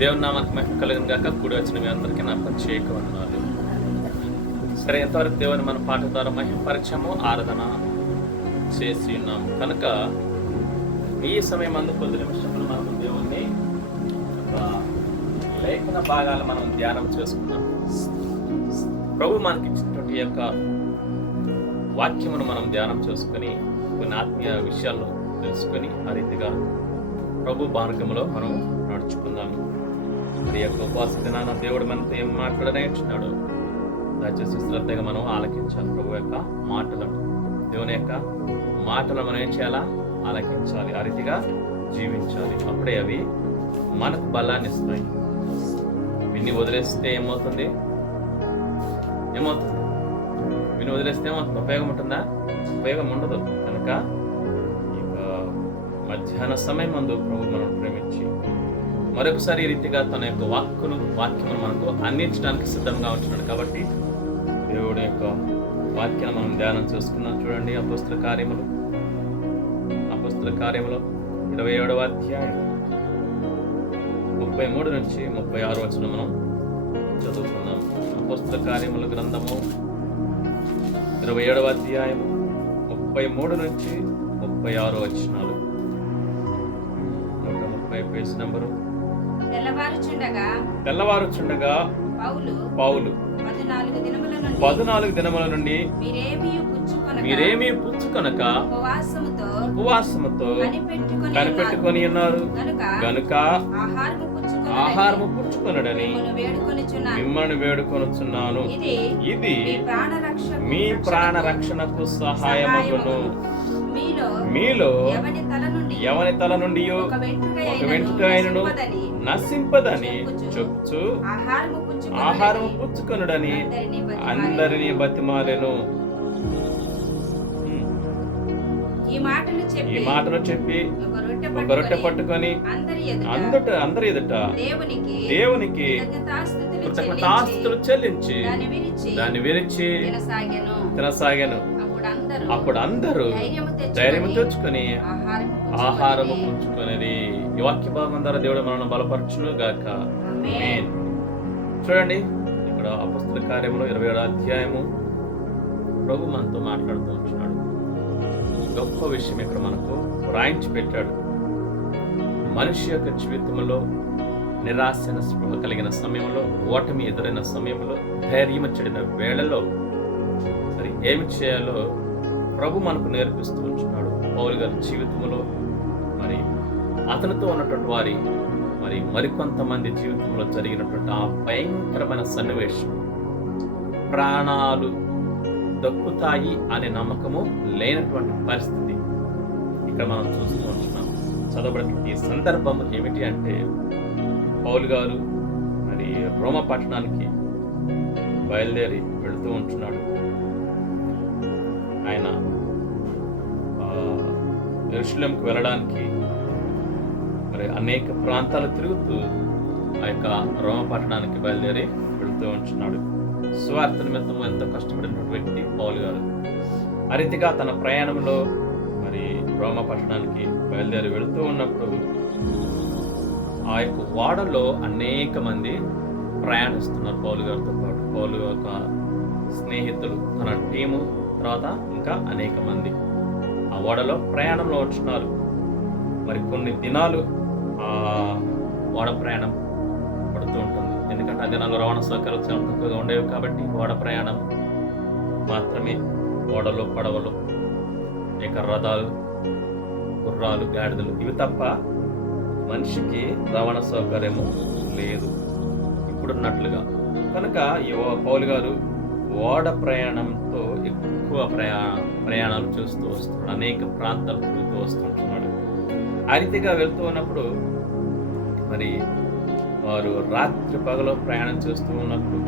దేవుని నామానికి మహిమ కలుగును గాక. కూడి వచ్చిన మీ అందరికీ నా ప్రత్యేక వందనాలు. సరే, ఎంతవరకు దేవుని మన పాట ద్వారా మహిమపరచము, ఆరాధన చేసి ఉన్నాము కనుక ఈ సమయం అందు కొద్ది నిమిషంలో మనం దేవుణ్ణి లేఖన భాగాలు మనం ధ్యానం చేసుకున్నాం. ప్రభు మనకి ఇచ్చినటువంటి యొక్క వాక్యమును మనం ధ్యానం చేసుకొని కొన్ని ఆత్మీయ విషయాలను తెలుసుకొని ఆ రీతిగా ప్రభు మార్గంలో మనం నడుచుకుందాము. మరి యొక్క ఉపవాస దినాన దేవుడు మనతో ఏం మాట్లాడనేస్తున్నాడు, దయచేసి శ్రద్ధగా మనం ఆలకించాలి. ప్రభు యొక్క మాటలను, దేవుని యొక్క మాటలు మనం ఏం చేయాలా? ఆలకించాలి, ఆ రీతిగా జీవించాలి. అప్పుడే అవి మనకు బలాన్ని ఇస్తాయి. విన్ని వదిలేస్తే ఏమవుతుంది? విని వదిలేస్తే ఏమవుతుంది? ఉపయోగం ఉంటుందా? ఉపయోగం ఉండదు. కనుక ఇక మధ్యాహ్న సమయం మందు ప్రభు మనం ప్రేమించి మరొకసారి ఈ రీతిగా తన యొక్క వాక్యమును మనకు అందించడానికి సిద్ధంగా ఉంటున్నాడు. కాబట్టి దేవుడి యొక్క వాక్యాన్ని మనం ధ్యానం చేసుకున్నాం. చూడండి, అపోస్తల కార్యములు 27వ అధ్యాయం 33 నుంచి 36 వచనం మనం చదువుకున్నాం. అపోస్తల కార్యముల గ్రంథము 27వ అధ్యాయము 33 నుంచి 36 వచనాలు. 130 పేజ్ నంబరు. తెల్లవారుచుండగా పౌలు 14 దినముల నుండి మీరేమీ పుచ్చుకొనక ఉపవాసముతో కనిపెట్టుకొని ఉన్నారు గనుక ఆహారము పుచ్చుకొనడని మిమ్మల్ని వేడుకొనుచున్నాను. ఇది మీ ప్రాణ రక్షణకు సహాయమగును. మీలో ఎవని తల నుండి ఒక వెంట్రుక అయినను నశింపదని చెప్పుచు ఆహారము పుచ్చుకొనుడని అందరినీ బతిమాలెను. ఈ మాటలు చెప్పి ఒక రొట్టె పట్టుకొని అందరి ఎదుట దేవునికి కృతజ్ఞతాస్తుతులు చెల్లించి దాన్ని విరిచి తినసాగాను. అప్పుడు అందరూ ధైర్యము తెచ్చుకొని ఆహారము పుచ్చుకొనేది. ఈ వాక్య భాగం ద్వారా దేవుడు మనల్ని బలపరచును గాక. ఆమేన్. చూడండి, ఇక్కడ అపోస్తల కార్యములు 27వ అధ్యాయము ప్రభు మనతో మాట్లాడుతూ ఉంటున్నాడు. గొప్ప విషయం ఇక్కడ మనకు రాయించి పెట్టాడు. మనిషి యొక్క జీవితంలో నిరాశన స్పృహ కలిగిన సమయంలో, ఓటమి ఎదురైన సమయంలో, ధైర్యం చెడిన వేళలో మరి ఏమి చేయాలో ప్రభు మనకు నేర్పిస్తూ ఉంటున్నాడు. పౌలు గారి జీవితంలో మరి అతనితో ఉన్నటువంటి వారి మరికొంతమంది జీవితంలో జరిగినటువంటి ఆ భయంకరమైన సన్నివేశం, ప్రాణాలు దక్కుతాయి అనే నమ్మకము లేనటువంటి పరిస్థితి ఇక్కడ మనం చూస్తూ ఉంటున్నాం. చదవబడిన ఈ సందర్భం ఏమిటి అంటే, పౌలు గారు మరి రోమ పట్టణానికి బయలుదేరి వెళుతూ ఉంటున్నాడు. ఆయన యెరూషలేముకు వెళ్ళడానికి మరి అనేక ప్రాంతాలు తిరుగుతూ ఆ యొక్క రోమ పట్టణానికి బయలుదేరి వెళుతూ ఉంటున్నాడు. సువార్త నిమిత్తం ఎంతో కష్టపడినటువంటి వ్యక్తి పౌలు గారు. ఆ రీతిగా తన ప్రయాణంలో మరి రోమ పట్టణానికి బయలుదేరి వెళుతూ ఉన్నప్పుడు ఆ యొక్క ఓడలో అనేక మంది ప్రయాణిస్తున్నారు పౌలు గారితో పాటు. పౌలు యొక్క స్నేహితులు, తన టీము, తర్వాత ఇంకా అనేక మంది ఆ ఓడలో ప్రయాణంలో ఉంటున్నారు. మరి కొన్ని దినాలు ఆ ఓడ ప్రయాణం పడుతూ ఉంటుంది. ఎందుకంటే ఆ దినాల్లో రవాణా సౌకర్యాలు చాలా తక్కువగా ఉండేవి. కాబట్టి ఓడ ప్రయాణం మాత్రమే. ఓడలు, పడవలు, ఇక రథాలు, గుర్రాలు, గాడిదలు, ఇవి తప్ప మనిషికి రవాణా సౌకర్యము లేదు ఇప్పుడున్నట్లుగా. కనుక ఈ పౌలు గారు ఓడ ప్రయాణంతో ఎక్కువ ప్రయాణాలు చేస్తూ వస్తున్నాడు. అనేక ప్రాంతాలు తిరుగుతూ వస్తుంటున్నాడు. ఆ రీతిగా వెళ్తూ ఉన్నప్పుడు మరి వారు రాత్రి పగలు ప్రయాణం చేస్తూ ఉన్నప్పుడు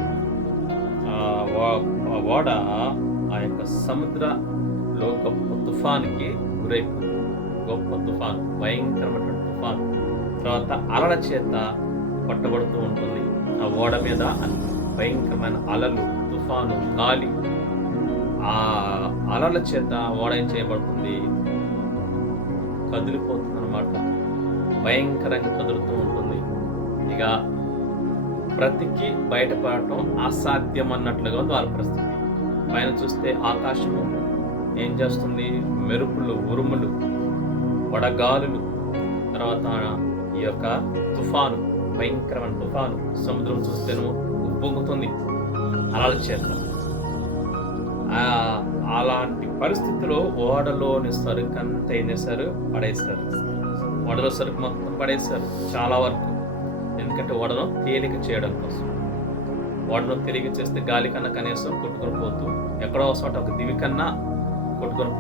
ఆ ఓడ ఆ యొక్క సముద్రంలో గొప్ప తుఫాన్కి గురైపోతుంది. గొప్ప తుఫాన్, భయంకరమైన తుఫాన్. తర్వాత అలల చేత పట్టబడుతూ ఉంటుంది. ఆ ఓడ మీద భయంకరమైన అలలు, తుఫాను, గాలి. ఆ అలల చేత ఓడ ఏం చేయబడుతుంది? కదిలిపోతుంది అన్నమాట. భయంకరంగా కదులుతూ ఉంటుంది. ఇక బ్రతికి బయటపడటం అసాధ్యం అన్నట్లుగా ఉంది వాళ్ళ పరిస్థితి. పైన చూస్తే ఆకాశము ఏం చేస్తుంది, మెరుపులు, ఉరుములు, వడగాలులు, తర్వాత ఈ యొక్క తుఫాను, భయంకరమైన తుఫాను, సముద్రం చూస్తేను ఉప్పొంగుతుంది అలల చేత. అలాంటి పరిస్థితిలో ఓడలోని సరుకు అంతా ఏం చేశారు, పడేశారు. ఓడలో సరుకు మొత్తం పడేశారు చాలా వరకు. ఎందుకంటే ఓడను తేలిక చేయడం కోసం. ఓడను తేలిక చేస్తే గాలి కన్నా కనీసం కొట్టుకొని పోతూ ఎక్కడో చోట ఒక దివి కన్నా కొట్టుకొని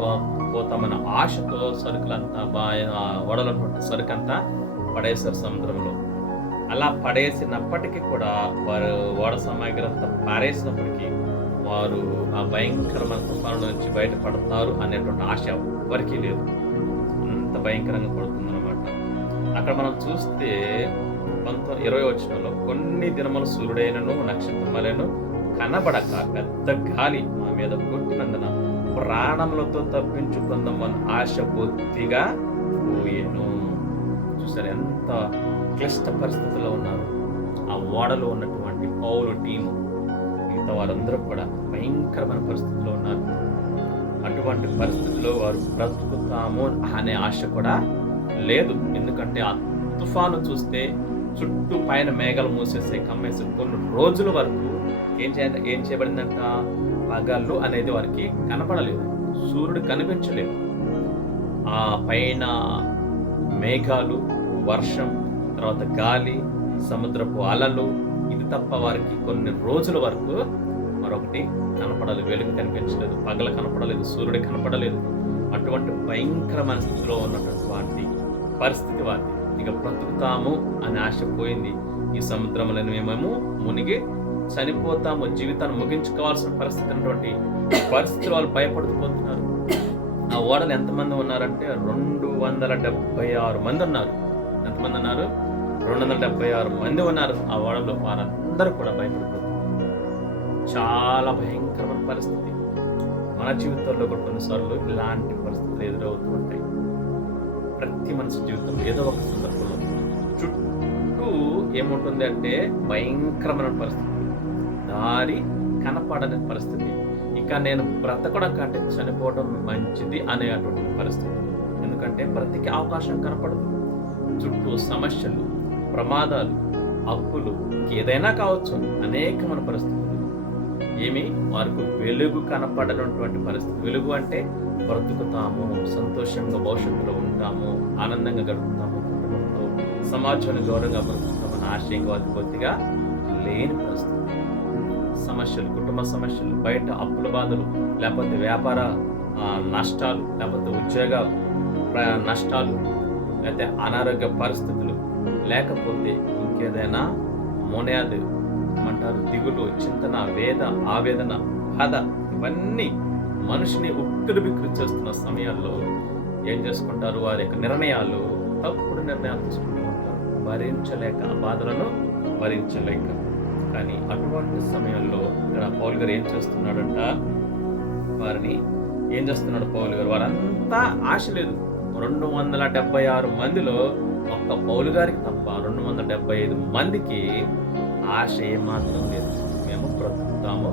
పోతామన్న ఆశతో సరుకులంతా ఓడలో సరుకంతా పడేశారు సముద్రంలో. అలా పడేసినప్పటికీ కూడా వారు ఓడ సామాగ్రి అంతా పారేసినప్పటికీ వారు ఆ భయంకరమైన తుఫాను నుంచి బయటపడతారు అనేటువంటి ఆశ ఎవరికీ లేదు. అంత భయంకరంగా పడుతుందన్నమాట. అక్కడ మనం చూస్తే 20 వచనంలో కొన్ని దినములు సూర్యుడైనను నక్షత్రములైనను కనబడక పెద్ద గాలి మా మీద కొట్టినందున ప్రాణములతో తప్పించుకుందామని ఆశ బొత్తిగా పోయేను. చూసారు ఎంత క్లిష్ట పరిస్థితుల్లో ఉన్నారు ఆ ఓడలో ఉన్నటువంటి పౌలు టీము, మిగతా వారందరూ కూడా భయంకరమైన పరిస్థితుల్లో ఉన్నారు. అటువంటి పరిస్థితుల్లో వారు బ్రతుకుతాము అనే ఆశ కూడా లేదు. ఎందుకంటే ఆ తుఫాను చూస్తే చుట్టూ పైన మేఘాలు మూసేసే కమ్మేసి కొన్ని రోజుల వరకు ఏం చేయబడిందంట, పగళ్ళు అనేది వారికి కనపడలేదు, సూర్యుడు కనిపించలేదు. ఆ పైన మేఘాలు, వర్షం, తర్వాత గాలి, సముద్రపు అలలు, ఇది తప్ప వారికి కొన్ని రోజుల వరకు మరొకటి కనపడలేదు. వెలుగు కనిపించలేదు, పగల కనపడలేదు, సూర్యుడు కనపడలేదు. అటువంటి భయంకరమైన స్థితిలో ఉన్నటువంటి పరిస్థితి వారిది. ఇక బ్రతుకుతాము అనే ఆశ పోయింది. ఈ సముద్రంలో మేము మునిగి చనిపోతాము, జీవితాన్ని ముగించుకోవాల్సిన పరిస్థితి అన్నటువంటి పరిస్థితులు వాళ్ళు భయపడుతుపోతున్నారు. ఆ ఓడలు ఎంతమంది ఉన్నారంటే 276 మంది ఉన్నారు. ఎంతమంది ఉన్నారు? 276 మంది ఉన్నారు ఆ ఓడలో. వారందరూ కూడా భయపడిపోతున్నారు. చాలా భయంకరమైన పరిస్థితి. మన జీవితంలో కూడా కొన్నిసార్లు ఇలాంటి పరిస్థితులు ఎదురవుతూ ఉంటాయి. ప్రతి మనిషి జీవితంలో ఏదో ఒక సందర్భంలో చుట్టూ ఏముంటుంది అంటే భయంకరమైన పరిస్థితి, దారి కనపడని పరిస్థితి. ఇక నేను బ్రతకడం కంటే చనిపోవడం మంచిది అనేటువంటి పరిస్థితి. ఎందుకంటే బ్రతికి అవకాశం కనపడదు. చుట్టూ సమస్యలు, ప్రమాదాలు, అప్పులు, ఏదైనా కావచ్చు, అనేకమైన పరిస్థితులు. వారికి వెలుగు కనపడనటువంటి పరిస్థితి. వెలుగు అంటే బ్రతుకుతాము, సంతోషంగా భవిష్యత్తులో ఉంటాము, ఆనందంగా గడుపుతాము, కుటుంబంతో సమాజాన్ని గౌరవంగా బ్రతుకుతామని ఆశయంగా వారికి కొద్దిగా లేని పరిస్థితి. సమస్యలు, కుటుంబ సమస్యలు, బయట అప్పుల బాధలు, లేకపోతే వ్యాపార నష్టాలు, లేకపోతే ఉద్యోగ నష్టాలు, లేకపోతే అనారోగ్య పరిస్థితులు, లేకపోతే ఇంకేదైనా మోనయాది అంటారు, దిగులు, చింతన, ఆవేదన, బాధ, ఇవన్నీ మనిషిని ఉక్కిరిబిక్కిరి చేస్తున్న సమయాల్లో ఏం చేసుకుంటారు? వారి యొక్క నిర్ణయాలు, తప్పుడు నిర్ణయాలు తీసుకుంటూ ఉంటారు, భరించలేక, బాధలను భరించలేక. కానీ అటువంటి సమయంలో ఇక్కడ పౌలు గారు ఏం చేస్తున్నాడంట, వారిని ఏం చేస్తున్నాడు పౌలు గారు? వారంతా ఆశ లేదు. 276 మందిలో ఒక్క పౌలు గారికి తప్ప 275 మందికి ఆశ ఏమాత్రం లేదు. మేము బ్రతుకుతాము,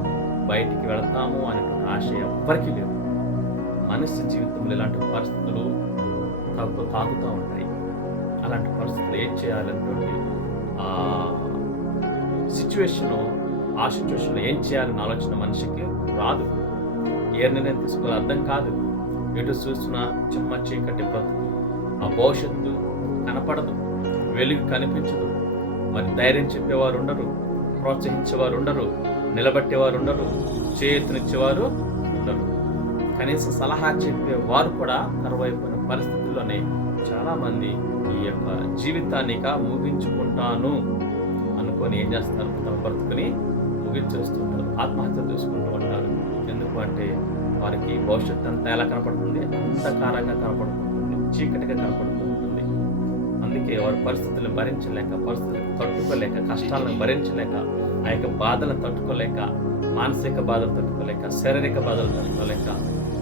బయటికి వెళతాము అనేటువంటి ఆశ ఎవ్వరికీ లేదు. మనిషి జీవితంలో ఇలాంటి పరిస్థితులు తాగుతూ ఉంటాయి. అలాంటి పరిస్థితులు ఏం చేయాలనేటువంటి సిచ్యువేషన్లో ఏం చేయాలన్న ఆలోచన మనిషికి రాదు. ఏ నిర్ణయం తీసుకోవాలి అర్థం కాదు. ఎటు చూసినా చిమ్మ చీకటి బ్రతుకు, ఆ భవిష్యత్తు కనపడదు, వెలుగు కనిపించదు. మరి ధైర్యం చెప్పేవారు ఉండరు, ప్రోత్సహించేవారు ఉండరు, నిలబెట్టేవారు ఉండరు, చేతునిచ్చేవారు ఉండరు. కనీసం సలహా చెప్పేవారు కూడా కరువైపోయిన పరిస్థితుల్లోనే చాలామంది ఈ యొక్క జీవితాన్ని ముగించుకుంటాను అనుకొని ఏం చేస్తారు? తమ బ్రతుకుని ముగించేస్తుంటారు, ఆత్మహత్య చేసుకుంటూ ఉంటారు. ఎందుకు అంటే వారికి భవిష్యత్తు అంతా ఎలా కనపడుతుంది? అంధకారంగా కనపడుతుంది, చీకటిగా కనపడుతూ ఉంటుంది. అందుకే వారి పరిస్థితులను భరించలేక, పరిస్థితులను తట్టుకోలేక, కష్టాలను భరించలేక, ఆ యొక్క బాధలను తట్టుకోలేక, మానసిక బాధలు తట్టుకోలేక, శారీరక బాధలు తట్టుకోలేక,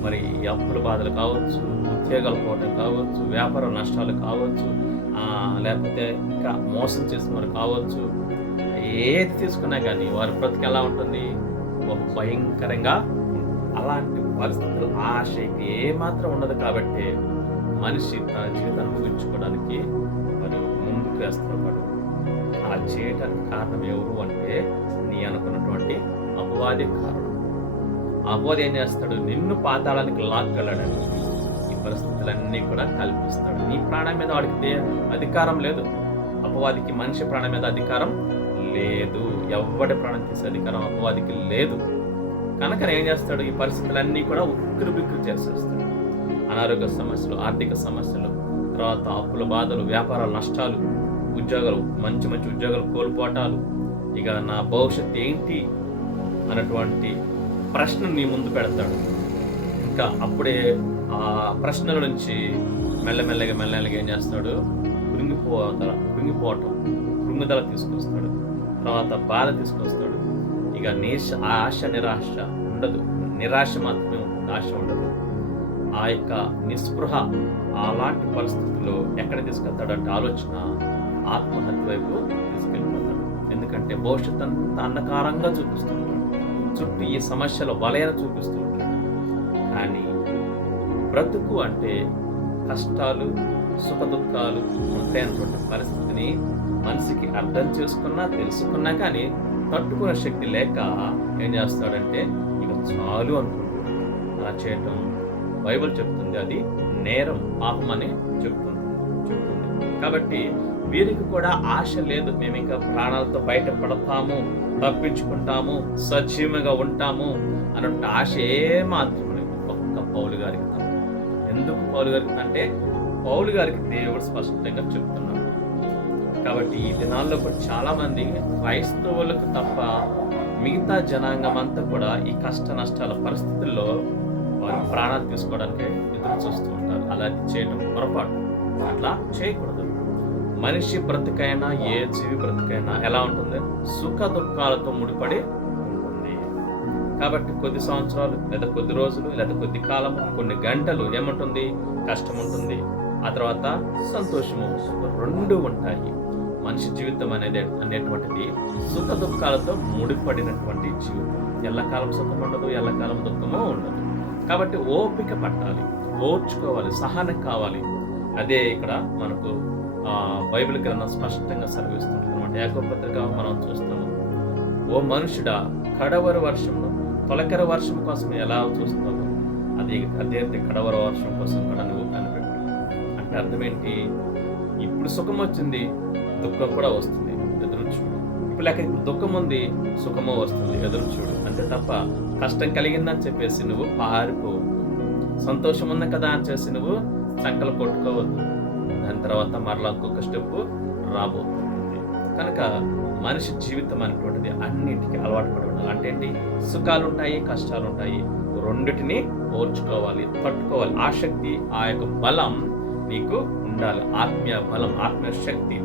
మరి అప్పుల బాధలు కావచ్చు, ఉద్యోగాలు పోవటం కావచ్చు, వ్యాపార నష్టాలు కావచ్చు, లేకపోతే ఇంకా మోసం చేసిన వారు కావచ్చు. ఏది తీసుకున్నా కానీ వారి బ్రతుకు ఎలా ఉంటుంది? ఒక భయంకరంగా అలాంటి పరిస్థితులు ఆశకి ఏమాత్రం ఉండదు కాబట్టి మనిషి తన జీవితాన్ని ముగించుకోవడానికి మరి ముందుకు వేస్తున్నాడు. అలా చేయడానికి కారణం ఎవరు అంటే నీ అనుకున్నటువంటి అపవాది కారణం. అపవాది ఏం చేస్తాడు? నిన్ను పాతాళానికి లాక్కెళ్ళాడని ఈ పరిస్థితులన్నీ కూడా కల్పిస్తాడు. నీ ప్రాణం మీద వాడికి అధికారం లేదు. అపవాదికి మనిషి ప్రాణం మీద అధికారం లేదు. ఎవడి ప్రాణం తీసే అధికారం అపవాదికి లేదు. కనుక ఏం చేస్తాడు? ఈ పరిస్థితులన్నీ కూడా ఉక్కిరి బిక్కిరి చేసేస్తాడు. అనారోగ్య సమస్యలు, ఆర్థిక సమస్యలు, తర్వాత అప్పుల బాధలు, వ్యాపారాల నష్టాలు, ఉద్యోగాలు, మంచి మంచి ఉద్యోగాలు కోల్పోవటాలు, ఇక నా భవిష్యత్తు ఏంటి అన్నటువంటి ప్రశ్న నీ ముందు పెడతాడు. ఇంకా అప్పుడే ఆ ప్రశ్నల నుంచి మెల్లమెల్లగా ఏం చేస్తాడు? కృంగిదల తీసుకొస్తాడు. తర్వాత బాధ తీసుకొస్తాడు. ఇక ఆశ నిరాశ ఉండదు. నిరాశ మాత్రమే ఉంటుంది, ఆశ ఉండదు. ఆ యొక్క నిస్పృహ అలాంటి పరిస్థితుల్లో ఎక్కడ తీసుకెళ్తాడంటే ఆలోచన ఆత్మహత్య వైపు తీసుకెళ్ళిపోతాడు. ఎందుకంటే భవిష్యత్తు అంతా అంధకారంగా చూపిస్తూ ఉంటాడు. చుట్టూ ఈ సమస్యల వలయాలు చూపిస్తూ ఉంటాడు. కానీ బ్రతుకు అంటే కష్టాలు, సుఖ దుఃఖాలు ఉంటాయన్నటువంటి పరిస్థితిని మనిషికి అర్థం చేసుకున్నా, తెలుసుకున్నా కానీ తట్టుకునే శక్తి లేక ఏం చేస్తాడంటే ఇక చాలు అనుకుంటాడు. అలా చేయటం బైబిల్ చెప్తుంది అది నేరం, పాపం అని చెప్తుంది. కాబట్టి వీరికి కూడా ఆశ లేదు. మేము ఇంకా ప్రాణాలతో బయటపడతాము, తప్పించుకుంటాము, సజీవంగా ఉంటాము అన్నట్టు ఆశ ఏమాత్రం లేదు. ఒక్క పౌలు గారికి తప్ప. ఎందుకు పౌలు గారికి అంటే పౌలు గారికి దేవుడు స్పష్టంగా చెప్తున్నాడు. కాబట్టి ఈ దినాల్లో కూడా చాలా మంది క్రైస్తవులకు తప్ప మిగతా జనాంగం అంతా కూడా ఈ కష్ట నష్టాల పరిస్థితుల్లో వారు ప్రాణాలు తీసుకోవడానికి ఎదురు చూస్తూ ఉంటారు. అలా చేయడం పొరపాటు. అట్లా చేయకూడదు. మనిషి బ్రతికైనా ఏ జీవి బ్రతికైనా ఎలా ఉంటుంది? సుఖ దుఃఖాలతో ముడిపడి ఉంటుంది. కాబట్టి కొద్ది సంవత్సరాలు లేదా కొద్ది రోజులు లేదా కొద్ది కాలం, కొన్ని గంటలు ఏముంటుంది? కష్టం ఉంటుంది. ఆ తర్వాత సంతోషము, రెండు ఉంటాయి. మనిషి జీవితం అనేటువంటిది సుఖ దుఃఖాలతో ముడిపడినటువంటి జీవితం. ఎల్లకాలం సుఖం ఉండదు, ఎల్లకాలం దుఃఖము ఉండదు. కాబట్టి ఓపిక పట్టాలి, ఓర్చుకోవాలి, సహనం కావాలి. అదే ఇక్కడ మనకు బైబిల్ గ్రంథం స్పష్టంగా సెలవిస్తుంది అనమాట. యాకోబు పత్రిక మనం చూస్తాము. ఓ మనుషుడా, కడవరి వర్షంలో తొలకరి వర్షం కోసం ఎలా చూస్తావు, అదే కడవరి వర్షం కోసం కూడా నువ్వు కనిపెట్టు. అంటే అర్థం ఏంటి? ఇప్పుడు సుఖం వచ్చింది, దుఃఖం కూడా వస్తుంది, ఎదురు చూడు. ఇప్పుడు దుఃఖం ఉంది, సుఖము వస్తుంది, ఎదురు చూడు. అంతే తప్ప కష్టం కలిగిందని చెప్పేసి నువ్వు పారిపోవద్దు. సంతోషం ఉంది కదా అని చేసి నువ్వు చక్కలు కొట్టుకోవద్దు. దాని తర్వాత మరలా ఇంకొక స్టెప్ రాబోతుంది. కనుక మనిషి జీవితం అనేటువంటిది అన్నింటికి అలవాటు పడి ఉండాలి. అంటే ఏంటి? సుఖాలు ఉంటాయి, కష్టాలు ఉంటాయి. రెండిటిని ఓర్చుకోవాలి, తట్టుకోవాలి. ఆ శక్తి, ఆ యొక్క బలం నీకు ఉండాలి. ఆత్మీయ బలం, ఆత్మీయ శక్తి,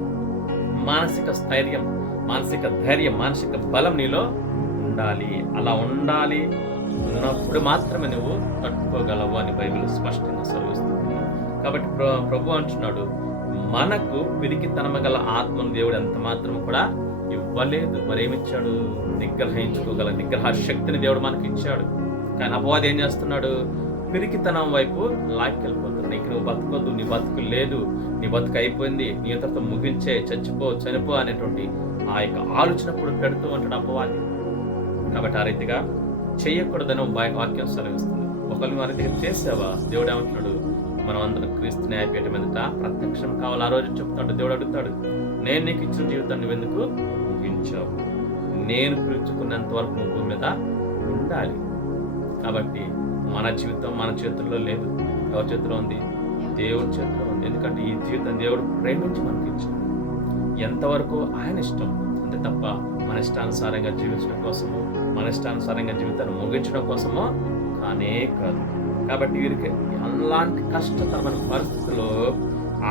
మానసిక స్థైర్యం, మానసిక ధైర్యం, మానసిక బలం నీలో ఉండాలి. అలా ఉండాలి. ఉన్నప్పుడు మాత్రమే నువ్వు తట్టుకోగలవు అని బైబిల్ స్పష్టంగా సెలవిస్తుంది. కాబట్టి ప్రభు అంటున్నాడు, మనకు పిరికితనము గల ఆత్మను దేవుడు ఎంత మాత్రం కూడా ఇవ్వలేదు. మరేమిచ్చాడు? నిగ్రహించుకోగల నిగ్రహ శక్తిని దేవుడు మనకి ఇచ్చాడు. కానీ అపవాది ఏం చేస్తున్నాడు? పిరికితనం వైపు లాక్కెళ్ళిపోతున్నాడు. నీకు నువ్వు బతుకోద్దు, నీ బతుకు లేదు, నీ బతుకు అయిపోయింది, నీ ఇంతతో ముగించే, చనిపో అనేటువంటి ఆ యొక్క ఆలోచన కూడా పెడుతూ ఉంటాడు అపవాది. కాబట్టి ఆ రీతిగా చేయకూడదని వాక్యం సెలవిస్తుంది. ఒకరిని ఆ రీతిగా చేసావా, దేవుడు ఏమంటున్నాడు? మనం అందరం క్రీస్తు న్యాయపీఠం మీదట ప్రత్యక్షం కావాలి. ఆ రోజు చెప్తాడు, దేవుడు అడుగుతాడు, నేను నీకు ఇచ్చిన జీవితాన్ని ఎందుకు ముగించావు? నేను పిలుచుకున్నంత వరకు నువ్వు భూమి మీద ఉండాలి. కాబట్టి మన జీవితం మన చేతుల్లో లేదు. ఎవరి చేతిలో ఉంది? దేవుడి చేతిలో ఉంది. ఎందుకంటే ఈ జీవితం దేవుడు ప్రేమించి మనకి ఇచ్చింది. ఎంతవరకు ఆయన ఇష్టం. అంతే తప్ప మన ఇష్టానుసారంగా జీవించడం కోసమో, మన ఇష్టానుసారంగా జీవితాన్ని ముగించడం కోసమో కానే కాదు. కాబట్టి వీరికి అలాంటి కష్టతరమైన పరిస్థితుల్లో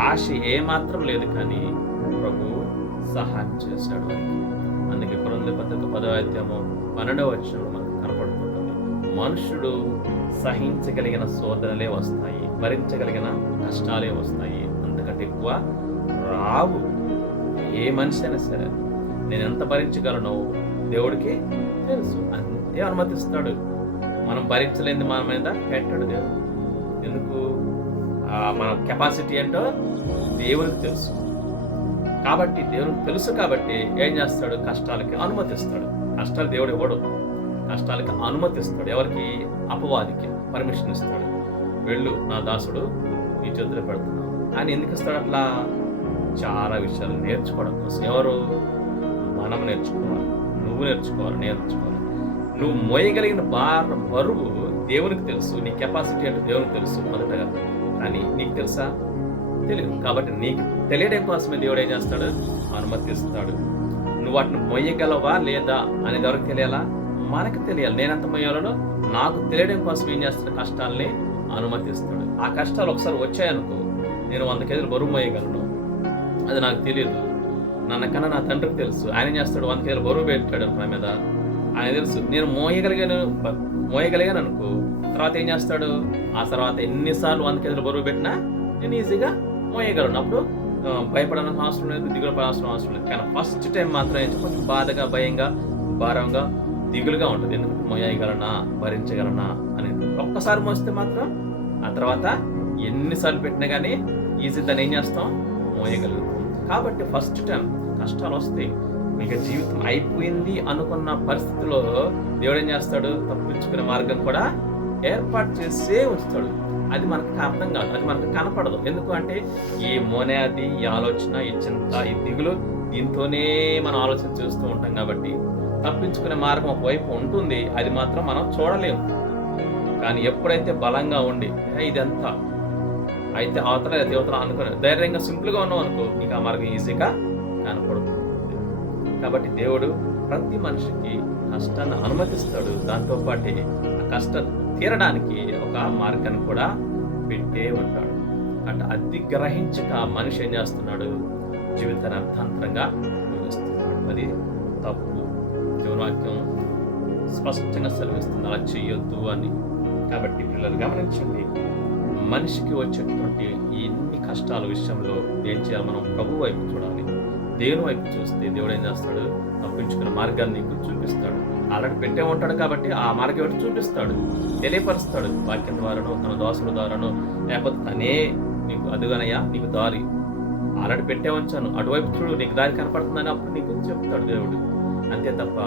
ఆశ ఏమాత్రం లేదు, కానీ ప్రభు సహాయం చేశాడు. అందుకే కొరింథీ పత్రిక 10వ అధ్యాయము 12వ వచనంలో మనకు కనపడుతుంటుంది. మనుషుడు సహించగలిగిన శోధనలే వస్తాయి, భరించగలిగిన కష్టాలే వస్తాయి, అంతకంటే ఎక్కువ రావు. ఏ మనిషి అయినా సరే నేను ఎంత భరించగలను దేవుడికి తెలుసు. అంతే అనుమతిస్తాడు. మనం భరించలేనిది మన మీద పెట్టాడు దేవుడు. ఎందుకు? మన కెపాసిటీ ఏంటో దేవునికి తెలుసు. కాబట్టి దేవునికి తెలుసు కాబట్టి ఏం చేస్తాడు? కష్టాలకి అనుమతిస్తాడు. కష్టాలు దేవుడు ఇవ్వడు, కష్టాలకి అనుమతిస్తాడు. ఎవరికి? అపవాదికి పర్మిషన్ ఇస్తాడు. వెళ్ళు నా దాసుడు నీ చేతులు పెడుతున్నావు అని. ఎందుకు ఇస్తాడు అట్లా? చాలా విషయాలు నేర్చుకోవడం కోసం. ఎవరు? మనం నేర్చుకోవాలి, నువ్వు నేర్చుకోవాలి, నేర్చుకోవాలి. నువ్వు మోయగలిగిన బరువు దేవునికి తెలుసు. నీ కెపాసిటీ అంటే దేవునికి తెలుసు మొదటగా. కానీ నీకు తెలుసా? తెలియదు. కాబట్టి నీకు తెలియడం కోసమే దేవుడు ఏం చేస్తాడు? అనుమతిస్తాడు. నువ్వు వాటిని మొయ్యగలవా లేదా అనేది ఎవరికి తెలియాలా? మనకు తెలియాలి. నేనెంత మొయ్యాలనో నాకు తెలియడం కోసం ఏం చేస్తాడు? కష్టాలని అనుమతిస్తాడు. ఆ కష్టాలు ఒకసారి వచ్చాయనుకో, నేను 100 కేజీలు బరువు మోయగలను, అది నాకు తెలియదు. నన్నకన్నా నా తండ్రికి తెలుసు. ఆయన ఏం చేస్తాడు? 100 కేజీలు బరువు పెట్టాడు నా మీద, ఆయన తెలుసు. నేను మోయగలిగాను అనుకో, తర్వాత ఏం చేస్తాడు? ఆ తర్వాత ఎన్నిసార్లు 100 కేజీలు బరువు పెట్టినా నేను ఈజీగా మోయగలను. అప్పుడు భయపడాల్సిన అవసరం లేదు, దిగులు పడాల్సిన అవసరం లేదు. కానీ ఫస్ట్ టైం మాత్రం కొంచెం బాధగా, భయంగా, భారంగా, దిగులుగా ఉంటుంది. ఎందుకంటే మోయగలనా, భరించగలనా అనేది. ఒక్కసారి మోస్తే మాత్రం ఆ తర్వాత ఎన్నిసార్లు పెట్టినా కానీ ఈజీ దాన్ని ఏం చేస్తాం? మోయగలుగుతాం. కాబట్టి ఫస్ట్ టైం కష్టాలు వస్తాయి. మీకు జీవితం అయిపోయింది అనుకున్న పరిస్థితిలో దేవుడు ఏం చేస్తాడు? తప్పించుకునే మార్గం కూడా ఏర్పాటు చేసే ఉంచుతాడు. అది మనకు అర్థం కాదు, అది మనకు కనపడదు. ఎందుకు అంటే ఈ మోనేది, ఈ ఆలోచన, ఈ చింత, ఈ దిగులు, దీంతోనే మనం ఆలోచన చేస్తూ ఉంటాం. కాబట్టి తప్పించుకునే మార్గం ఒకవైపు ఉంటుంది, అది మాత్రం మనం చూడలేము. కానీ ఎప్పుడైతే బలంగా ఉండి ఇదంతా అయితే అవతల దేవతలు అనుకుని ధైర్యంగా సింపుల్గా ఉన్నాం అనుకో, నీకు ఆ మార్గం ఈజీగా కనపడుతుంది. కాబట్టి దేవుడు ప్రతి మనిషికి కష్టాన్ని అనుమతిస్తాడు. దాంతోపాటు ఆ కష్టం తీరడానికి ఒక మార్గాన్ని కూడా పెట్టే ఉంటాడు. అంటే అది గ్రహించక మనిషి ఏం చేస్తున్నాడు? జీవితాన్ని అర్థాంతరంగా ముగిస్తున్నాడు. అది తప్పు. దేవుని వాక్యం స్పష్టంగా సెలవిస్తుంది అలా చెయ్యొద్దు అని. కాబట్టి పిల్లలు గమనించండి, మనిషికి వచ్చేటువంటి ఎన్ని కష్టాల విషయంలో ఏం చేయాలి? మనం ప్రభు వైపు చూడాలి. దేవుని వైపు చూస్తే దేవుడు ఏం చేస్తాడు? తప్పించుకున్న మార్గాన్ని నీకు చూపిస్తాడు. ఆల్రెడీ పెట్టే ఉంటాడు కాబట్టి ఆ మార్గం ఏంటో చూపిస్తాడు, తెలియపరుస్తాడు. వాక్యం ద్వారానో, తన దాసుల ద్వారానో, లేకపోతే తనే నీకు అదుగనయ్యా నీకు దారి ఆల్రెడీ పెట్టే ఉంచాను, అటువైపు చూడు, నీకు దారి కనపడుతుందని అప్పుడు నీకు చెప్తాడు దేవుడు. అంతే తప్ప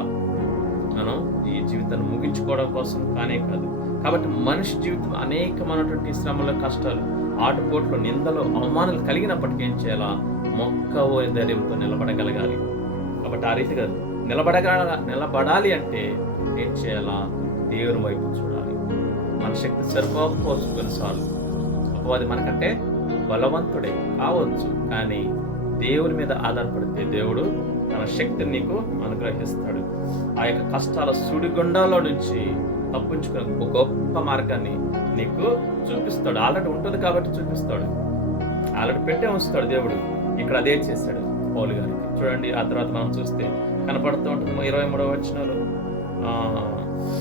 మనం ఈ జీవితాన్ని ముగించుకోవడం కోసం కానే కాదు. కాబట్టి మనిషి జీవితం అనేకమైనటువంటి శ్రమలు, కష్టాలు, ఆటుపోట్లు, నిందలు, అవమానాలు కలిగినప్పటికీ ఏం చేయాలా? మొక్కవో ధైర్యంతో నిలబడగలగాలి. కాబట్టి ఆ రీతిగా నిలబడాలి అంటే ఏం చేయాలా? దేవుని వైపు చూడాలి. మన శక్తి సరిపోకపోవచ్చు కొన్నిసార్లు. అపవాది మనకంటే బలవంతుడే కావచ్చు, కానీ దేవుని మీద ఆధారపడితే దేవుడు తన శక్తిని నీకు అనుగ్రహిస్తాడు. ఆ యొక్క కష్టాల సుడిగుండాలో నుంచి తప్పించుకునే గొప్ప మార్గాన్ని నీకు చూపిస్తాడు. ఆల్రెడీ ఉంటుంది కాబట్టి చూపిస్తాడు. ఆల్రెడీ పెట్టే ఉంచుతాడు దేవుడు. ఇక్కడ అదే చేశాడు పౌలు గారికి. చూడండి, ఆ తర్వాత మనం చూస్తే కనపడుతూ ఉంటుంది 23వ వచనంలో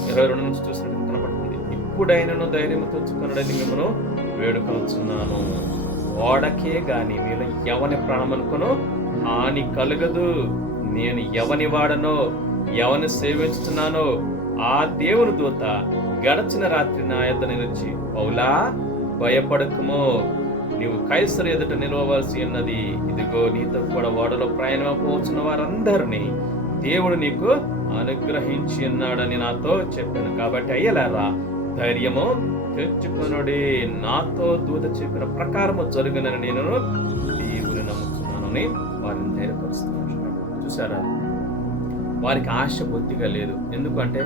22 నుంచి చూసినట్టు కనపడుతుంది. ఇప్పుడైనను ధైర్యం తెచ్చుకున్నాడని మిమ్మల్ని వేడుకొనుచున్నాను. ఓడకే గాని మీలో ఎవని ప్రాణమనుకును హాని కలుగదు. నేను ఎవని వాడనో, ఎవని సేవించుతున్నానో ఆ దేవుని దూత గడచిన రాత్రి నా యొద్ద నిలిచి, పౌలా భయపడకుమో, నీవు కైసరు ఎదుట నిలవవలసి ఉన్నది. ఇదిగో నీతో కూడా ఓడలో ప్రయాణమైపోతున్న వారందరినీ దేవుడు నీకు అనుగ్రహించి ఉన్నాడని నాతో చెప్పాను. కాబట్టి అయ్యలారా ధైర్యము తెచ్చుకొనుడి, నాతో దూత చెప్పిన ప్రకారము జరుగునని నేను దేవుని నమ్ముతున్నానని వారిని ధైర్యపరుస్తున్నాను. చూసారా, వారికి ఆశ బొత్తిగా లేదు. ఎందుకంటే